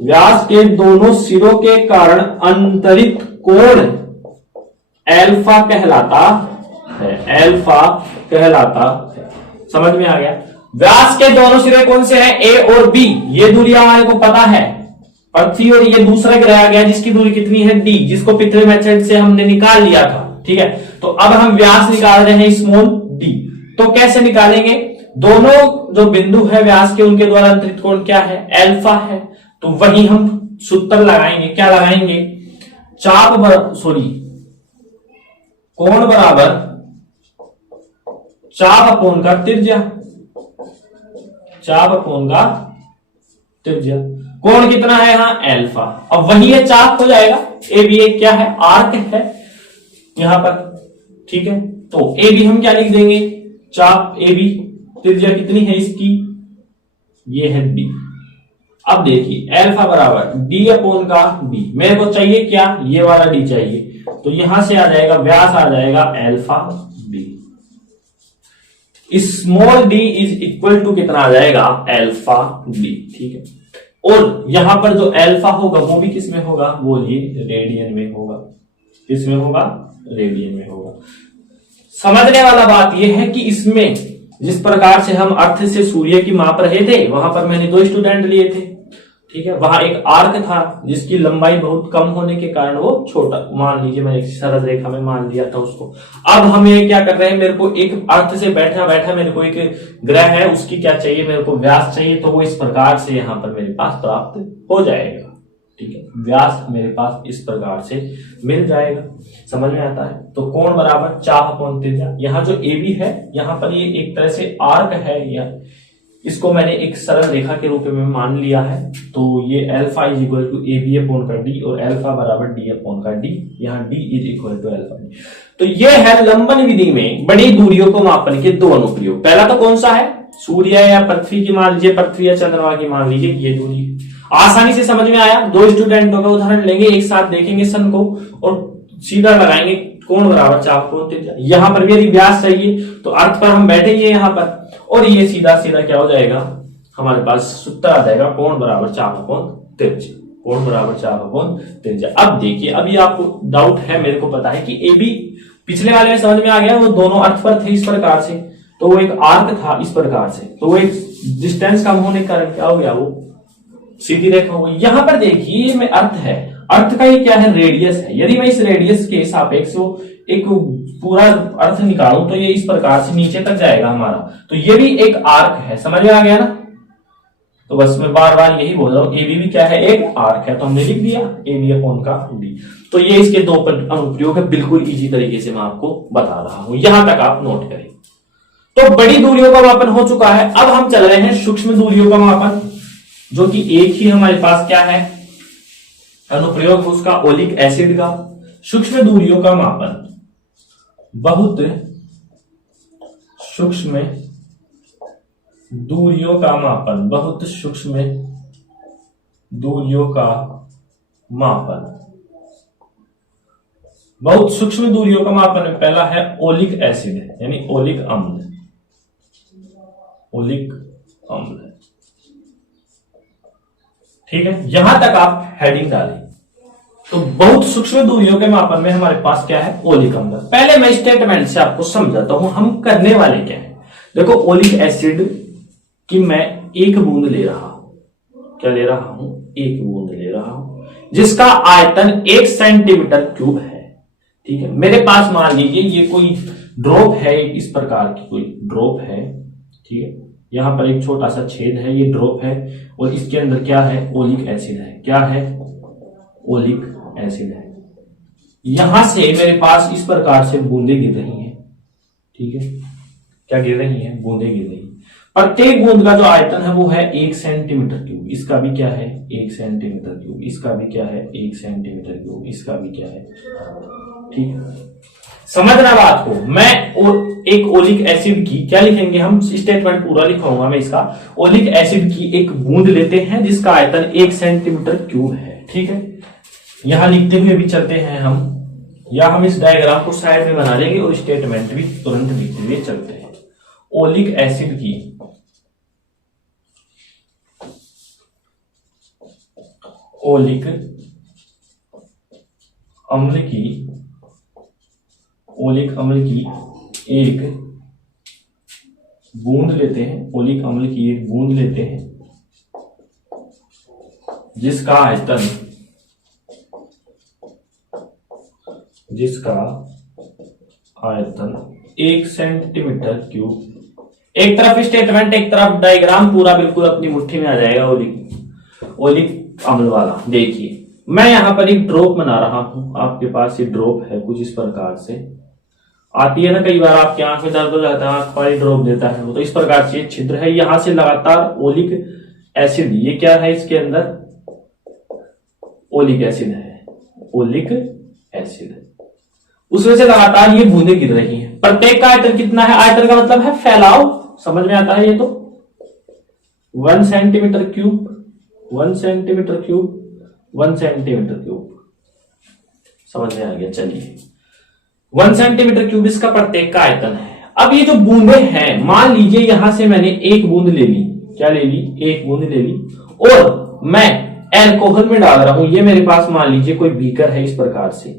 व्यास के दोनों सिरों के कारण अंतरित कोण एल्फा कहलाता है, एल्फा कहलाता है। समझ में आ गया। व्यास के दोनों सिरे कौन से हैं, ए और बी। ये दूरी हमारे को पता है पृथ्वी, और ये दूसरा ग्रह आ गया जिसकी दूरी कितनी है, डी, जिसको पिछले मेथड से हमने निकाल लिया था। ठीक है, तो अब हम व्यास निकाल रहे हैं स्मॉल डी। तो कैसे निकालेंगे, दोनों जो बिंदु है व्यास के उनके द्वारा अंतरित कोण क्या है, एल्फा है। तो वही हम सूत्र लगाएंगे, क्या लगाएंगे, कोण बराबर चाप अपोन का त्रिज्या, चाप अपोन का त्रिज्या। कोण कितना है यहां, एल्फा। अब वही है चाप हो जाएगा। ए बी एक क्या है, आर्क है यहां पर। ठीक है, तो ए बी हम क्या लिख देंगे, चाप ए बी, त्रिज्या कितनी है इसकी, ये है बी। अब देखिए एल्फा बराबर डी अपोन का बी। मेरे को चाहिए क्या, ये वाला डी चाहिए, तो यहां से आ जाएगा व्यास आ जाएगा alpha B. Small D is equal to कितना आ जाएगा, एल्फा बी। ठीक है, और यहां पर जो अल्फा होगा वो भी किस में होगा, बोलिए रेडियन में होगा। किस में होगा, रेडियन में होगा। समझने वाला बात यह है कि इसमें जिस प्रकार से हम अर्थ से सूर्य की माप रहे थे, वहां पर मैंने 2 स्टूडेंट लिए थे, ठीक है। वहां एक आर्क था जिसकी लंबाई बहुत कम होने के कारण वो छोटा, मान लीजिए मैं एक सरल रेखा में मान लिया था उसको। अब हमें क्या कर रहे हैं, मेरे को एक अर्थ से बैठा बैठा मेरे को एक ग्रह है, उसकी क्या चाहिए, मेरे को व्यास चाहिए, तो वो इस प्रकार से यहां पर मेरे पास प्राप्त हो जाएगा, ठीक है। व्यास मेरे पास इस प्रकार से मिल जाएगा, समझ में आता है। तो कोण बराबर चाप कोण त्रिज्या, यहाँ जो ए बी है, यहाँ पर ये एक तरह से आर्क है, या इसको मैंने एक सरल रेखा के रूप में मान लिया है। तो ये alpha is equal to A B upon का डी और अल्फा बराबर डी अपॉन का डी, यहाँ D is equal to alpha D. तो ये है लंबन विधि में बड़ी दूरियों को मापने के 2 अनुप्रयोग। पहला तो कौन सा है, सूर्य या पृथ्वी की मान लीजिए, पृथ्वी या चंद्रमा की मान लीजिए ये दूरी आसानी से समझ में आया। 2 स्टूडेंटों का उदाहरण लेंगे, एक साथ देखेंगे सन को और सीधा लगाएंगे कोण बराबर चाप कोण त्रिज्या। यहां पर भी यदि व्यास चाहिए तो अर्थ पर हम बैठेंगे यहां पर, और ये सीधा सीधा क्या हो जाएगा, हमारे पास सूत्र आ जाएगा कोण बराबर चाप कोण त्रिज्या, कोण बराबर चाप कोण त्रिज्या। अब देखिए, अभी आपको डाउट है, मेरे को पता है कि ए बी पिछले वाले में समझ में आ गया, वो दोनों अर्थ पर थे इस प्रकार से, तो वो एक आर्क था इस प्रकार से, तो वो एक डिस्टेंस कम होने के कारण क्या हो गया, वो सीधी रेखा हो गई। यहां पर देखिए में अर्थ है, अर्थ का ये क्या है, रेडियस है। यदि मैं इस रेडियस के सापेक्ष एक पूरा अर्थ निकालूं तो ये इस प्रकार से नीचे तक जाएगा हमारा, तो ये भी एक आर्क है, समझ में आ गया ना। तो बस मैं बार बार यही बोल रहा हूं, ए बी भी क्या है, एक आर्क है, तो हमने लिख दिया ए बी अपॉन का डी। तो ये इसके 2 अनुप्रयोग है, बिल्कुल इजी तरीके से मैं आपको बता रहा हूं, यहां तक आप नोट करें। तो बड़ी दूरियों का मापन हो चुका है, अब हम चल रहे हैं सूक्ष्म दूरियों का मापन, जो कि एक ही हमारे पास क्या है, अनुप्रयोग उसका ओलिक एसिड का। सूक्ष्म दूरियों का मापन, बहुत सूक्ष्म दूरियों का मापन, बहुत सूक्ष्म दूरियों का मापन, बहुत सूक्ष्म दूरियों का मापन में पहला है ओलिक एसिड, यानी ओलिक अम्ल, ओलिक अम्ल, ठीक है। यहां तक आप हेडिंग डालें। तो बहुत सूक्ष्म दूरियों के मापन में हमारे पास क्या है, ओलिक अम्ल। पहले मैं स्टेटमेंट से आपको समझाता हूं हम करने वाले क्या है। देखो, ओलिक एसिड की मैं 1 बूंद ले रहा हूं, क्या ले रहा हूं, 1 बूंद ले रहा हूं, जिसका आयतन 1 सेंटीमीटर क्यूब है, ठीक है। मेरे पास मान लीजिए ये कोई ड्रॉप है, इस प्रकार की कोई ड्रॉप है, ठीक है। यहां पर एक छोटा सा छेद है, ये ड्रॉप है, और इसके अंदर क्या है, ओलिक एसिड है, क्या है, ओलिक एसिड है। यहां से मेरे पास इस प्रकार से बूंदे गिर रही हैं, ठीक है, क्या गिर रही हैं, बूंदे गिर रही हैं। प्रत्येक बूंद का जो आयतन है वो है 1 सेंटीमीटर क्यूब, इसका भी क्या है, 1 सेंटीमीटर क्यूब, इसका भी क्या है, 1 सेंटीमीटर क्यूब, इसका भी क्या है, ठीक है। समझना बात को, मैं एक ओलिक एसिड की क्या लिखेंगे हम, स्टेटमेंट पूरा लिखाऊंगा मैं इसका। ओलिक एसिड की एक बूंद लेते हैं जिसका आयतन 1 सेंटीमीटर क्यूब है, ठीक है। यहां लिखते हुए भी चलते हैं हम, या हम इस डायग्राम को साइड में बना लेंगे और स्टेटमेंट भी तुरंत लिखते हुए चलते हैं। ओलिक एसिड की ओलिक अम्ल की ओलिक अम्ल की एक बूंद लेते हैं, ओलिक अम्ल की एक बूंद लेते हैं जिसका आयतन 1 सेंटीमीटर क्यूब। एक तरफ स्टेटमेंट, एक तरफ डायग्राम, पूरा बिल्कुल अपनी मुट्ठी में आ जाएगा ओलिक अम्ल वाला। देखिए, मैं यहां पर एक ड्रॉप बना रहा हूं, आपके पास ये ड्रॉप है, कुछ इस प्रकार से आती है ना, कई बार आपकी आंख में दर्द हो जाता है, आंख वाली ड्रॉप देता है वो, तो इस प्रकार से छिद्र है, यहां से लगातार ओलिक एसिड, ये क्या है, इसके अंदर ओलिक एसिड है, ओलिक एसिड, उसमें से लगातार ये बूंदें गिर रही हैं। प्रत्येक का आयतन कितना है, आयतन का मतलब है फैलाव, समझ में आता है ये तो, 1 centimetre cube, 1 centimetre cube, 1 centimetre cube, समझ में आ गया। चलिए, 1 सेंटीमीटर क्यूब इसका प्रत्येक का आयतन है। अब ये जो बूंदे हैं, मान लीजिए यहां से मैंने 1 बूंद ले ली, क्या ले ली, 1 बूंद ले ली, और मैं एल्कोहल में डाल रहा हूं, ये मेरे पास मान लीजिए कोई बीकर है, इस प्रकार से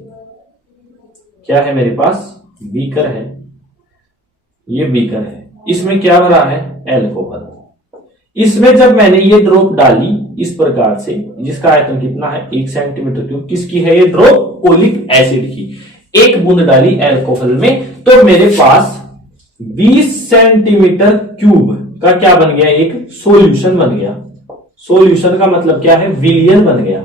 क्या है मेरे पास, बीकर है, ये बीकर है, इसमें क्या भरा है, एल्कोहल। इसमें जब मैंने ये ड्रॉप डाली इस प्रकार से, जिसका आयतन कितना है 1 सेंटीमीटर क्यूब, किसकी है ये ड्रॉप, ओलिक एसिड की, एक बूंद डाली एल्कोहल में, तो मेरे पास 20 सेंटीमीटर क्यूब का क्या बन गया, एक सॉल्यूशन बन गया। सॉल्यूशन का मतलब क्या है, विलियन बन गया।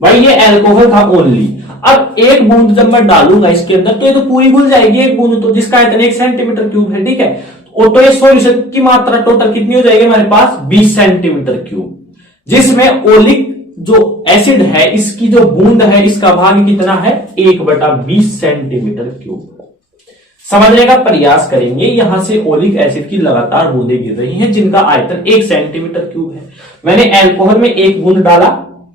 भाई ये एल्कोहल था ओनली, अब एक बूंद जब मैं डालूंगा इसके अंदर तो ये तो पूरी घुल जाएगी एक बूंद, तो जिसका आयतन 1 सेंटीमीटर क्यूब है, ठीक है। तो ये सॉल्यूशन की मात्रा टोटल कितनी हो जाएगी हमारे पास, 20 सेंटीमीटर क्यूब, जिसमें ओलिक जो एसिड है इसकी जो बूंद है इसका भाग कितना है, 1/20 सेंटीमीटर क्यूब। समझने का प्रयास करेंगे, यहां से ओलिक एसिड की लगातार बूंदें गिर रही हैं जिनका आयतन 1 सेंटीमीटर क्यूब है। मैंने एल्कोहल में एक बूंद डाला,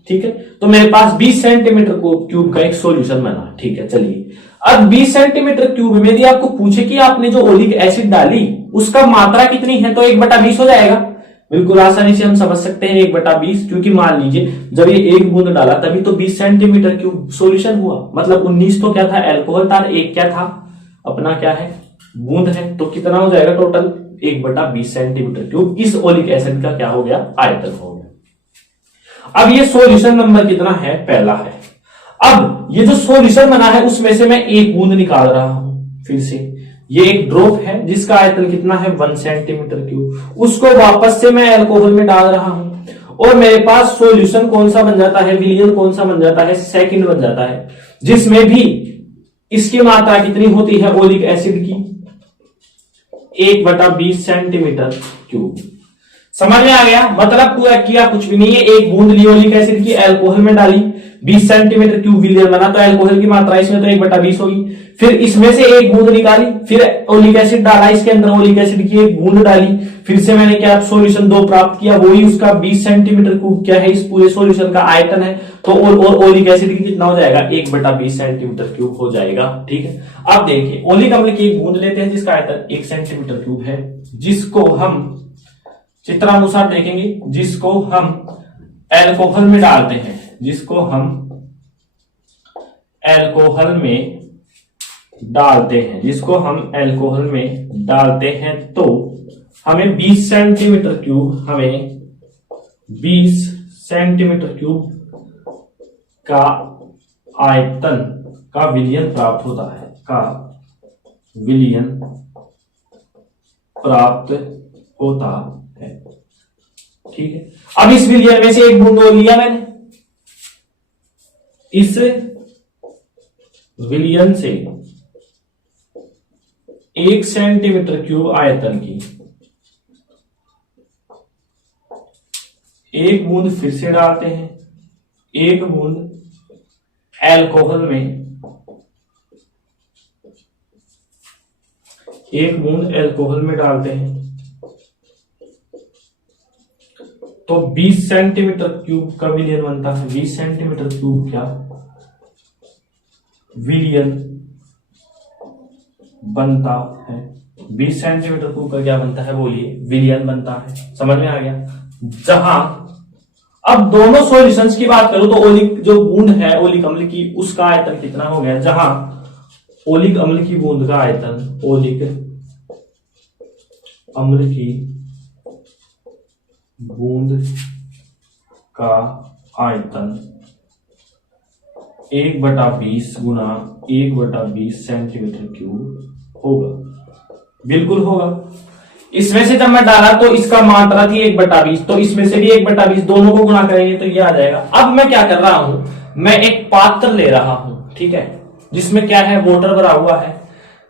ठीक है, तो मेरे पास 20 सेंटीमीटर क्यूब का एक सॉल्यूशन बना, ठीक है। चलिए अब 20 सेंटीमीटर क्यूब में यदि आपको पूछे कि आपने जो ओलिक एसिड डाली उसका मात्रा कितनी है, तो 1/20 हो जाएगा। बिल्कुल आसानी से हम समझ सकते हैं 1/20, क्योंकि मान लीजिए जब ये एक बूंद डाला तभी तो 20 सेंटीमीटर क्यूब सॉल्यूशन हुआ, मतलब 19 तो क्या था, एल्कोहल था, एक क्या था, अपना क्या है, बूंद है, तो कितना हो जाएगा टोटल, 1/20 सेंटीमीटर क्यूब इस ओलिक एसिड का क्या हो गया, आयतन हो गया। अब ये सॉल्यूशन नंबर कितना है, पहला है। अब ये जो सॉल्यूशन बना है उसमें से मैं एक बूंद निकाल रहा हूं, फिर से ये एक ड्रॉप है जिसका आयतन कितना है, 1 सेंटीमीटर क्यूब, उसको वापस से मैं एल्कोहल में डाल रहा हूं और मेरे पास सॉल्यूशन कौन सा बन जाता है, विलियन कौन सा बन जाता है, सेकंड बन जाता है, जिसमें भी इसकी मात्रा कितनी होती है ओलिक एसिड की, 1/20 सेंटीमीटर क्यूब। समझ में आ गया, मतलब पूरा किया कुछ भी नहीं है, एक बूंद ली ओलिक एसिड की, एल्कोहल में डाली, 20 सेंटीमीटर क्यूब विलियन बना, तो एल्कोहल की मात्रा इसमें तो 1/20 होगी, फिर इसमें से एक बूंद निकाली, फिर ओलिक एसिड डाला, इसके अंदर ओलिक एसिड की एक बूंद डाली, फिर से मैंने क्या सॉल्यूशन 2 प्राप्त किया, वही उसका 20 सेंटीमीटर क्यूब क्या है, इस पूरे सॉल्यूशन का आयतन है, तो और ओलिक एसिड की कितना हो जाएगा, 1/20 सेंटीमीटर क्यूब हो जाएगा, ठीक है। अब देखिए ओलिक अम्ल की एक बूंद लेते हैं जिसका आयतन 1 सेंटीमीटर क्यूब है, जिसको हम चित्रानुसार देखेंगे, जिसको हम एल्कोहल में डालते हैं, जिसको हम एल्कोहल में डालते हैं, जिसको हम एल्कोहल में डालते हैं, तो हमें 20 सेंटीमीटर क्यूब, हमें 20 सेंटीमीटर क्यूब का आयतन का विलियन प्राप्त होता है, का विलियन प्राप्त होता है, ठीक है। अब इस विलियन में से एक बूंद और लिया मैंने, इस विलियन से 1 सेंटीमीटर क्यूब आयतन की एक बूंद फिर से डालते हैं, एक बूंद एल्कोहल में, एक बूंद एल्कोहल में डालते हैं, तो 20 सेंटीमीटर क्यूब का विलियन बनता है। 20 सेंटीमीटर क्यूब क्या विलियन बनता है, 20 सेंटीमीटर क्यूब का क्या बनता है, बोलिए, विलियन बनता है। समझ में आ गया। जहां अब दोनों सॉल्यूशंस की बात करूं तो ओलिक जो बूंद है ओलिक अम्ल की, उसका आयतन कितना हो गया, जहां ओलिक अम्ल की बूंद का आयतन, ओलिक अम्ल की बूंद का आयतन 1/20 गुना 1/20 सेंटीमीटर क्यूब होगा, बिल्कुल होगा। इसमें से जब मैं डाला तो इसका मात्रा थी 1/20, तो इसमें से भी 1/20, दोनों को गुणा करेंगे तो ये आ जाएगा। अब मैं क्या कर रहा हूं, मैं एक पात्र ले रहा हूं, ठीक है, जिसमें क्या है, वाटर भरा हुआ है।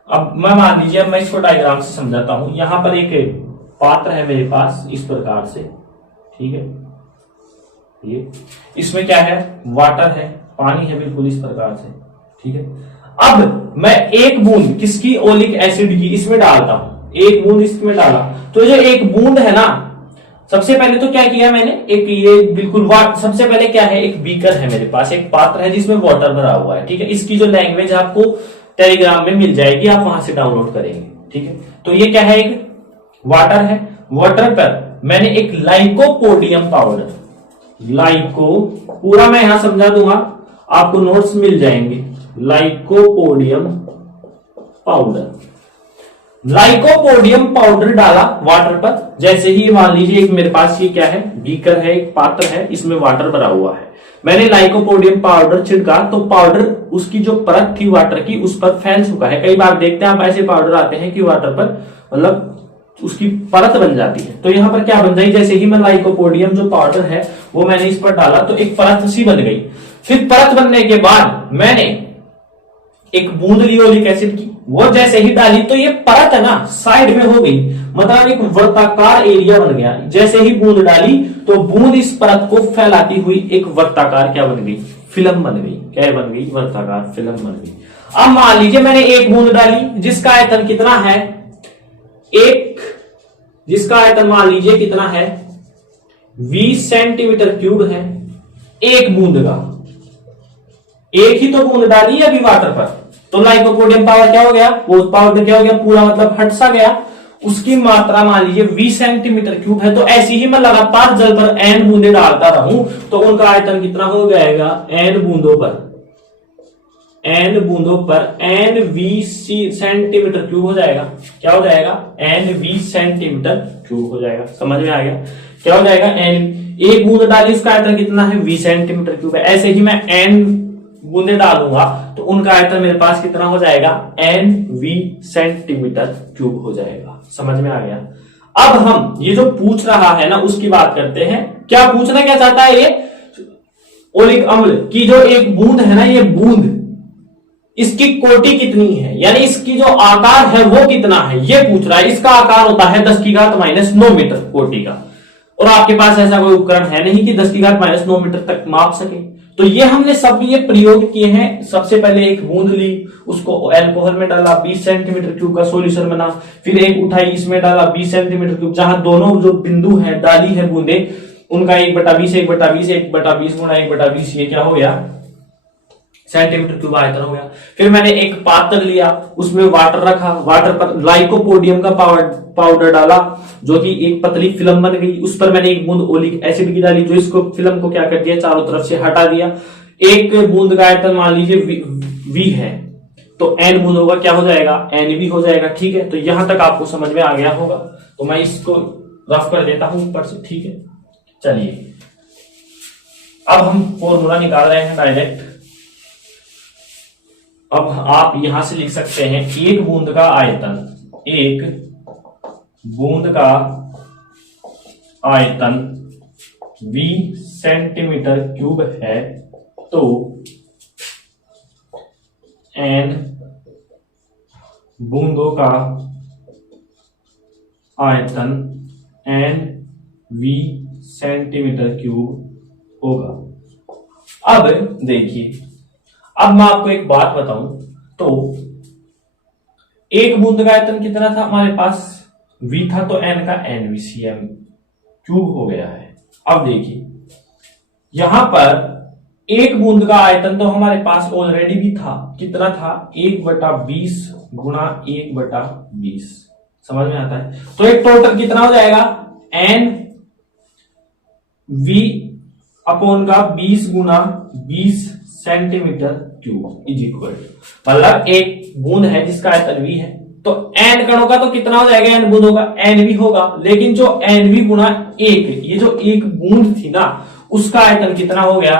अब मैं मान लीजिए, मैं इसको डायग्राम से समझाता हूं। यहां पर एक पात्र है मेरे पास इस प्रकार से, ठीक है, ये इसमें क्या है, वाटर है, पानी है, बिल्कुल इस प्रकार से, ठीक है। अब मैं एक बूंद किसकी, ओलिक एसिड की इसमें डालता हूं, एक बूंद इसमें डाला, तो जो एक बूंद है ना, सबसे पहले तो क्या किया मैंने, एक ये बिल्कुल सबसे पहले क्या है, एक बीकर है मेरे पास, एक पात्र है जिसमें वाटर भरा हुआ है, ठीक है। इसकी जो लैंग्वेज आपको टेलीग्राम में मिल जाएगी, आप वहां से डाउनलोड करेंगे, ठीक है। तो ये क्या है, एक वाटर है, वाटर पर मैंने एक लाइकोपोडियम पाउडर, लाइको, पूरा मैं यहां समझा दूंगा, आपको नोट्स मिल जाएंगे। लाइकोपोडियम पाउडर, लाइकोपोडियम पाउडर डाला वाटर पर। जैसे ही मान लीजिए एक मेरे पास ये क्या है, बीकर है, एक पात्र है, इसमें वाटर भरा हुआ है, मैंने लाइकोपोडियम पाउडर छिड़का तो पाउडर, उसकी जो परत थी वाटर की, उस पर फैल चुका है। कई बार देखते हैं आप ऐसे पाउडर आते हैं कि वाटर पर मतलब उसकी परत बन जाती है। तो यहां पर क्या बन जाएगी, जैसे ही मैं लाइकोपोडियम जो पाउडर है वो मैंने इस पर डाला तो एक परत सी बन गई। फिर परत बनने के बाद मैंने एक बूंद ली ओलिक एसिड की, वो जैसे ही डाली तो ये परत है ना साइड में हो गई, मतलब एक वर्ताकार एरिया बन गया। जैसे ही बूंद डाली तो बूंद इस परत को फैलाती हुई एक वर्ताकार क्या बन गई, फिल्म बन गई। क्या बन गई, वर्ताकार फिल्म बन गई। अब मान लीजिए मैंने एक बूंद डाली जिसका आयतन कितना है, एक, जिसका आयतन मान लीजिए कितना है, 20 सेंटीमीटर क्यूब है। एक बूंद का, एक ही तो बूंद डाली है अभी वाटर पर, तो लाइकोपोडियम पावर क्या हो गया, वो पावर क्या हो गया, पूरा मतलब हट सा गया। उसकी मात्रा मान लीजिए 20 सेंटीमीटर क्यूब है। तो ऐसी ही मैं लगातार जल पर n बूंदे डालता रहूं तो उनका आयतन कितना हो जाएगा, n बूंदों पर n 20 सेंटीमीटर क्यूब हो जाएगा। क्या हो जाएगा, n 20 सेंटीमीटर क्यूब हो जाएगा। समझ में आ गया, क्या हो जाएगा, n, एक बूंद डाली उसका आयतन कितना है, 20 सेंटीमीटर क्यूब है। ऐसे ही मैं n बूंदे डालूंगा तो उनका आयतन मेरे पास कितना हो जाएगा, nv सेंटीमीटर क्यूब हो जाएगा। समझ में आ गया। अब हम ये जो पूछ रहा है ना उसकी बात करते हैं। क्या पूछना क्या चाहता है, ये ओलिक अम्ल की जो एक बूंद है ना, ये बूंद, इसकी कोटि कितनी है, यानी इसकी जो आकार है वो कितना है, ये पूछ रहा है। इसका आकार होता है 10 की घात -9 मीटर कोटि का, और आपके पास ऐसा कोई उपकरण है नहीं कि 10 की घात -9 मीटर तक माप सके। तो ये हमने सब ये प्रयोग किए हैं। सबसे पहले एक बूंद ली, उसको अल्कोहल में डाला, 20 सेंटीमीटर क्यूब का सॉल्यूशन बना, फिर एक उठाई, इसमें डाला 20 सेंटीमीटर क्यूब, जहां दोनों जो बिंदु है डाली है बूंदे, उनका 1/20 1/20 1/20 गुणा 1/20, ये क्या हो गया, सेंटीमीटर क्यूब आयतन हो गया। फिर मैंने एक पात्र लिया, उसमें वाटर रखा, वाटर पर लाइकोपोडियम का पाउडर डाला जो कि एक पतली फिल्म बन गई। उस पर मैंने एक बूंद ओलिक एसिड की डाली जो इसको फिल्म को क्या कर दिया, चारों तरफ से हटा दिया। एक बूंद का आयतन मान लीजिए v है तो n बूंद होगा, क्या हो जाएगा, nv हो जाएगा। ठीक है, तो यहां तक आपको समझ में आ गया होगा। तो मैं इसको रफ कर देता हूं ऊपर से। ठीक है, चलिए अब हम फॉर्मूला निकाल रहे हैं डायरेक्ट। अब आप यहां से लिख सकते हैं, एक बूंद का आयतन, एक बूंद का आयतन 20 सेंटीमीटर क्यूब है तो n बूंदों का आयतन nv सेंटीमीटर क्यूब होगा। अब देखिए, अब मैं आपको एक बात बताऊं तो एक बूंद का आयतन कितना था हमारे पास, v था, तो n का nvcm क्यूब हो गया है। अब देखिए यहां पर एक बूंद का आयतन तो हमारे पास ऑलरेडी भी था, कितना था, 1/20 गुणा 1/20। समझ में आता है। तो एक टोटल कितना हो जाएगा, n v अपॉन का 20 गुणा 20 सेंटीमीटर क्यूब इज इक्वल, मतलब एक बूंद है जिसका आयतन v है तो n कणों का तो कितना हो जाएगा, n बूंदों का nv होगा। लेकिन जो nv गुणा 1, ये जो एक बूंद थी ना उसका आयतन कितना हो गया,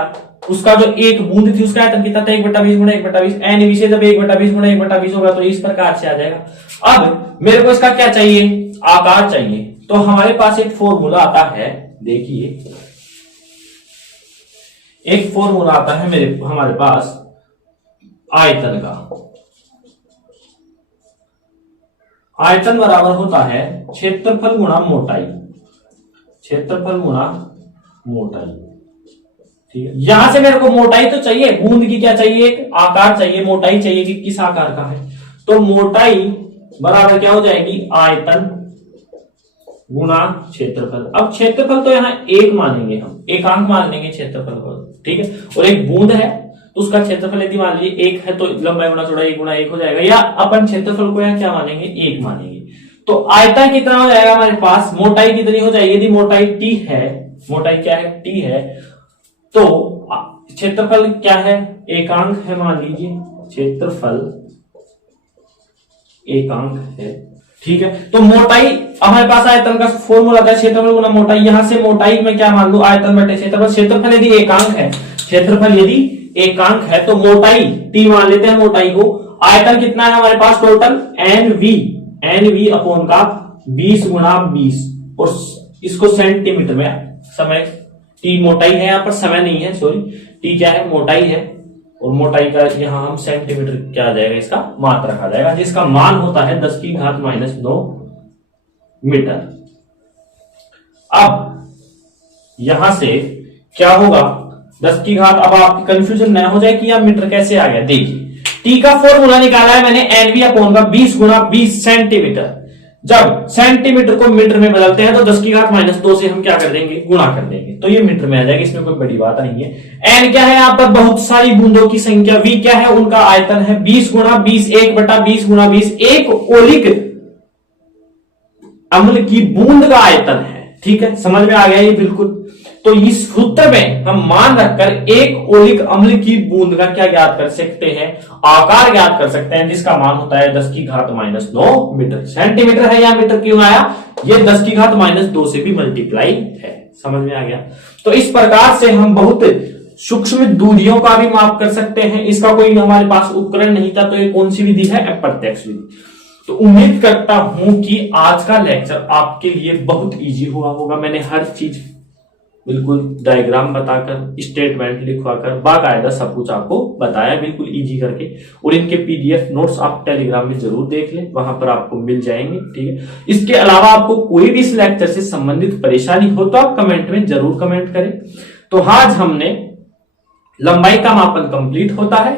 उसका जो एक बूंद थी उसका आयतन कितना था, 1/20 गुणा 1/20। nv से जब 1/20 गुणा 1/20 होगा तो इस प्रकार से आ जाएगा। अब मेरे को इसका क्या चाहिए, आकार चाहिए। तो हमारे पास एक फॉर्मूला आता है, देखिए एक फॉर्मूला आता है हमारे पास आयतन का। आयतन बराबर होता है क्षेत्रफल गुणा मोटाई, क्षेत्रफल गुणा मोटाई। ठीक है, यहां से मेरे को मोटाई तो चाहिए, बूंद की क्या चाहिए, एक आकार चाहिए, मोटाई चाहिए कि किस आकार का है। तो मोटाई बराबर क्या हो जाएगी, आयतन गुणा क्षेत्रफल। अब क्षेत्रफल तो यहाँ एक मानेंगे, हम एकांक मान लेंगे क्षेत्रफल को। ठीक है, और एक बूंद है तो उसका क्षेत्रफल यदि मान लीजिए 1 है तो लंबाई गुणा चौड़ाई 1 गुणा 1 हो जाएगा, या अपन क्षेत्रफल को यहाँ क्या मानेंगे, 1 मानेंगे। तो आयतन कितना हो जाएगा हमारे पास, मोटाई कितनी हो जाएगी, यदि मोटाई t है मोटाई क्या है, टी है। तो क्षेत्रफल क्या है, एकांक है, मान लीजिए क्षेत्रफल एकांक है, ठीक है। तो मोटाई, हमारे पास आयतन का फॉर्मूला था क्षेत्रफल गुना मोटाई, यहां से मोटाई में क्या मान लो, आयतन बटे क्षेत्रफल। क्षेत्रफल यदि एकांक है, क्षेत्रफल यदि एकांक है तो मोटाई टी मान लेते हैं मोटाई को। आयतन कितना है हमारे पास टोटल, एन वी अपॉन का 20 गुणा 20, और इसको सेंटीमीटर में, समय टी मोटाई है, यहाँ पर समय नहीं है, सॉरी, टी क्या है, मोटाई है, और मोटाई का यहां हम सेंटीमीटर क्या आ जाएगा, इसका मात्रक रखा जाएगा, जिसका मान होता है 10 की घात -9 मीटर। अब यहां से क्या होगा, 10 की घात, अब आपकी कंफ्यूजन न हो जाए कि यह मीटर कैसे आ गया। देखिए टी का फॉर्मूला निकाला है मैंने, एनवी अपॉन का 20 गुणा 20 सेंटीमीटर। जब सेंटीमीटर को मीटर में बदलते हैं तो 10 की घात -2 से हम क्या कर देंगे, गुणा कर देंगे, तो ये मीटर में आ जाएगा, इसमें कोई बड़ी बात नहीं है। एन क्या है यहाँ पर, बहुत सारी बूंदों की संख्या। वी क्या है, उनका आयतन है 20 गुणा 20, 1/20 गुणा 20, एक ओलिक अम्ल की बूंद का आयतन है, ठीक है, समझ में आ गया ये बिल्कुल। तो इस सूत्र में हम मान रखकर एक ओलिक अम्ल की बूंद का क्या ज्ञात कर सकते हैं, आकार ज्ञात कर सकते हैं, जिसका मान होता है 10 की घात -9 मीटर। सेंटीमीटर है या मीटर क्यों आया, ये 10 की घात -2 से भी मल्टीप्लाई है, समझ में आ गया। तो इस प्रकार से हम बहुत सूक्ष्म दूरियों का भी माप कर सकते हैं। इसका कोई हमारे पास उपकरण नहीं था, तो ये कौन सी विधि है, अप्रत्यक्ष विधि। तो उम्मीद करता हूं कि आज का लेक्चर आपके लिए बहुत इजी हुआ होगा। मैंने हर चीज बिल्कुल डायग्राम बताकर, स्टेटमेंट लिखवाकर, बाकायदा सब कुछ आपको बताया बिल्कुल इजी करके। और इनके पीडीएफ नोट्स आप टेलीग्राम में जरूर देख लें, वहां पर आपको मिल जाएंगे, ठीक है। इसके अलावा आपको कोई भी इस लेक्चर से संबंधित परेशानी हो तो आप कमेंट में जरूर कमेंट करें। तो आज हमने लंबाई का मापन कंप्लीट होता है,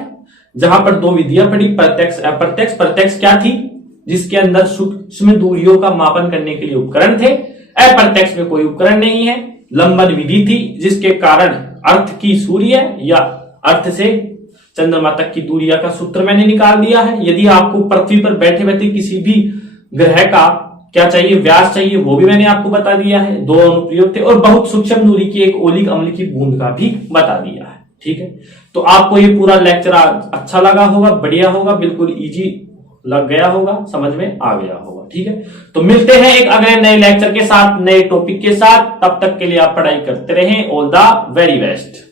जहां पर दो विधियां पड़ी, प्रत्यक्ष अप्रत्यक्ष। प्रत्यक्ष क्या थी, जिसके अंदर सूक्ष्म दूरियों का मापन करने के लिए उपकरण थे। अप्रत्यक्ष में कोई उपकरण नहीं है। लंबन विधि थी, जिसके कारण अर्थ की सूर्य या अर्थ से चंद्रमा तक की दूरिया का सूत्र मैंने निकाल दिया है। यदि आपको पृथ्वी पर बैठे बैठे किसी भी ग्रह का क्या चाहिए, व्यास चाहिए, वो भी मैंने आपको बता दिया है। दो अनुप्रयोग थे, और बहुत सूक्ष्म दूरी की एक ओलिक अम्ल की बूंद का भी बता दिया है, ठीक है। तो आपको ये पूरा लेक्चर अच्छा लगा होगा, बढ़िया होगा, बिल्कुल इजी लग गया होगा, समझ में आ गया होगा, ठीक है। तो मिलते हैं एक अगले नए लेक्चर के साथ, नए टॉपिक के साथ। तब तक के लिए आप पढ़ाई करते रहें। All the very best.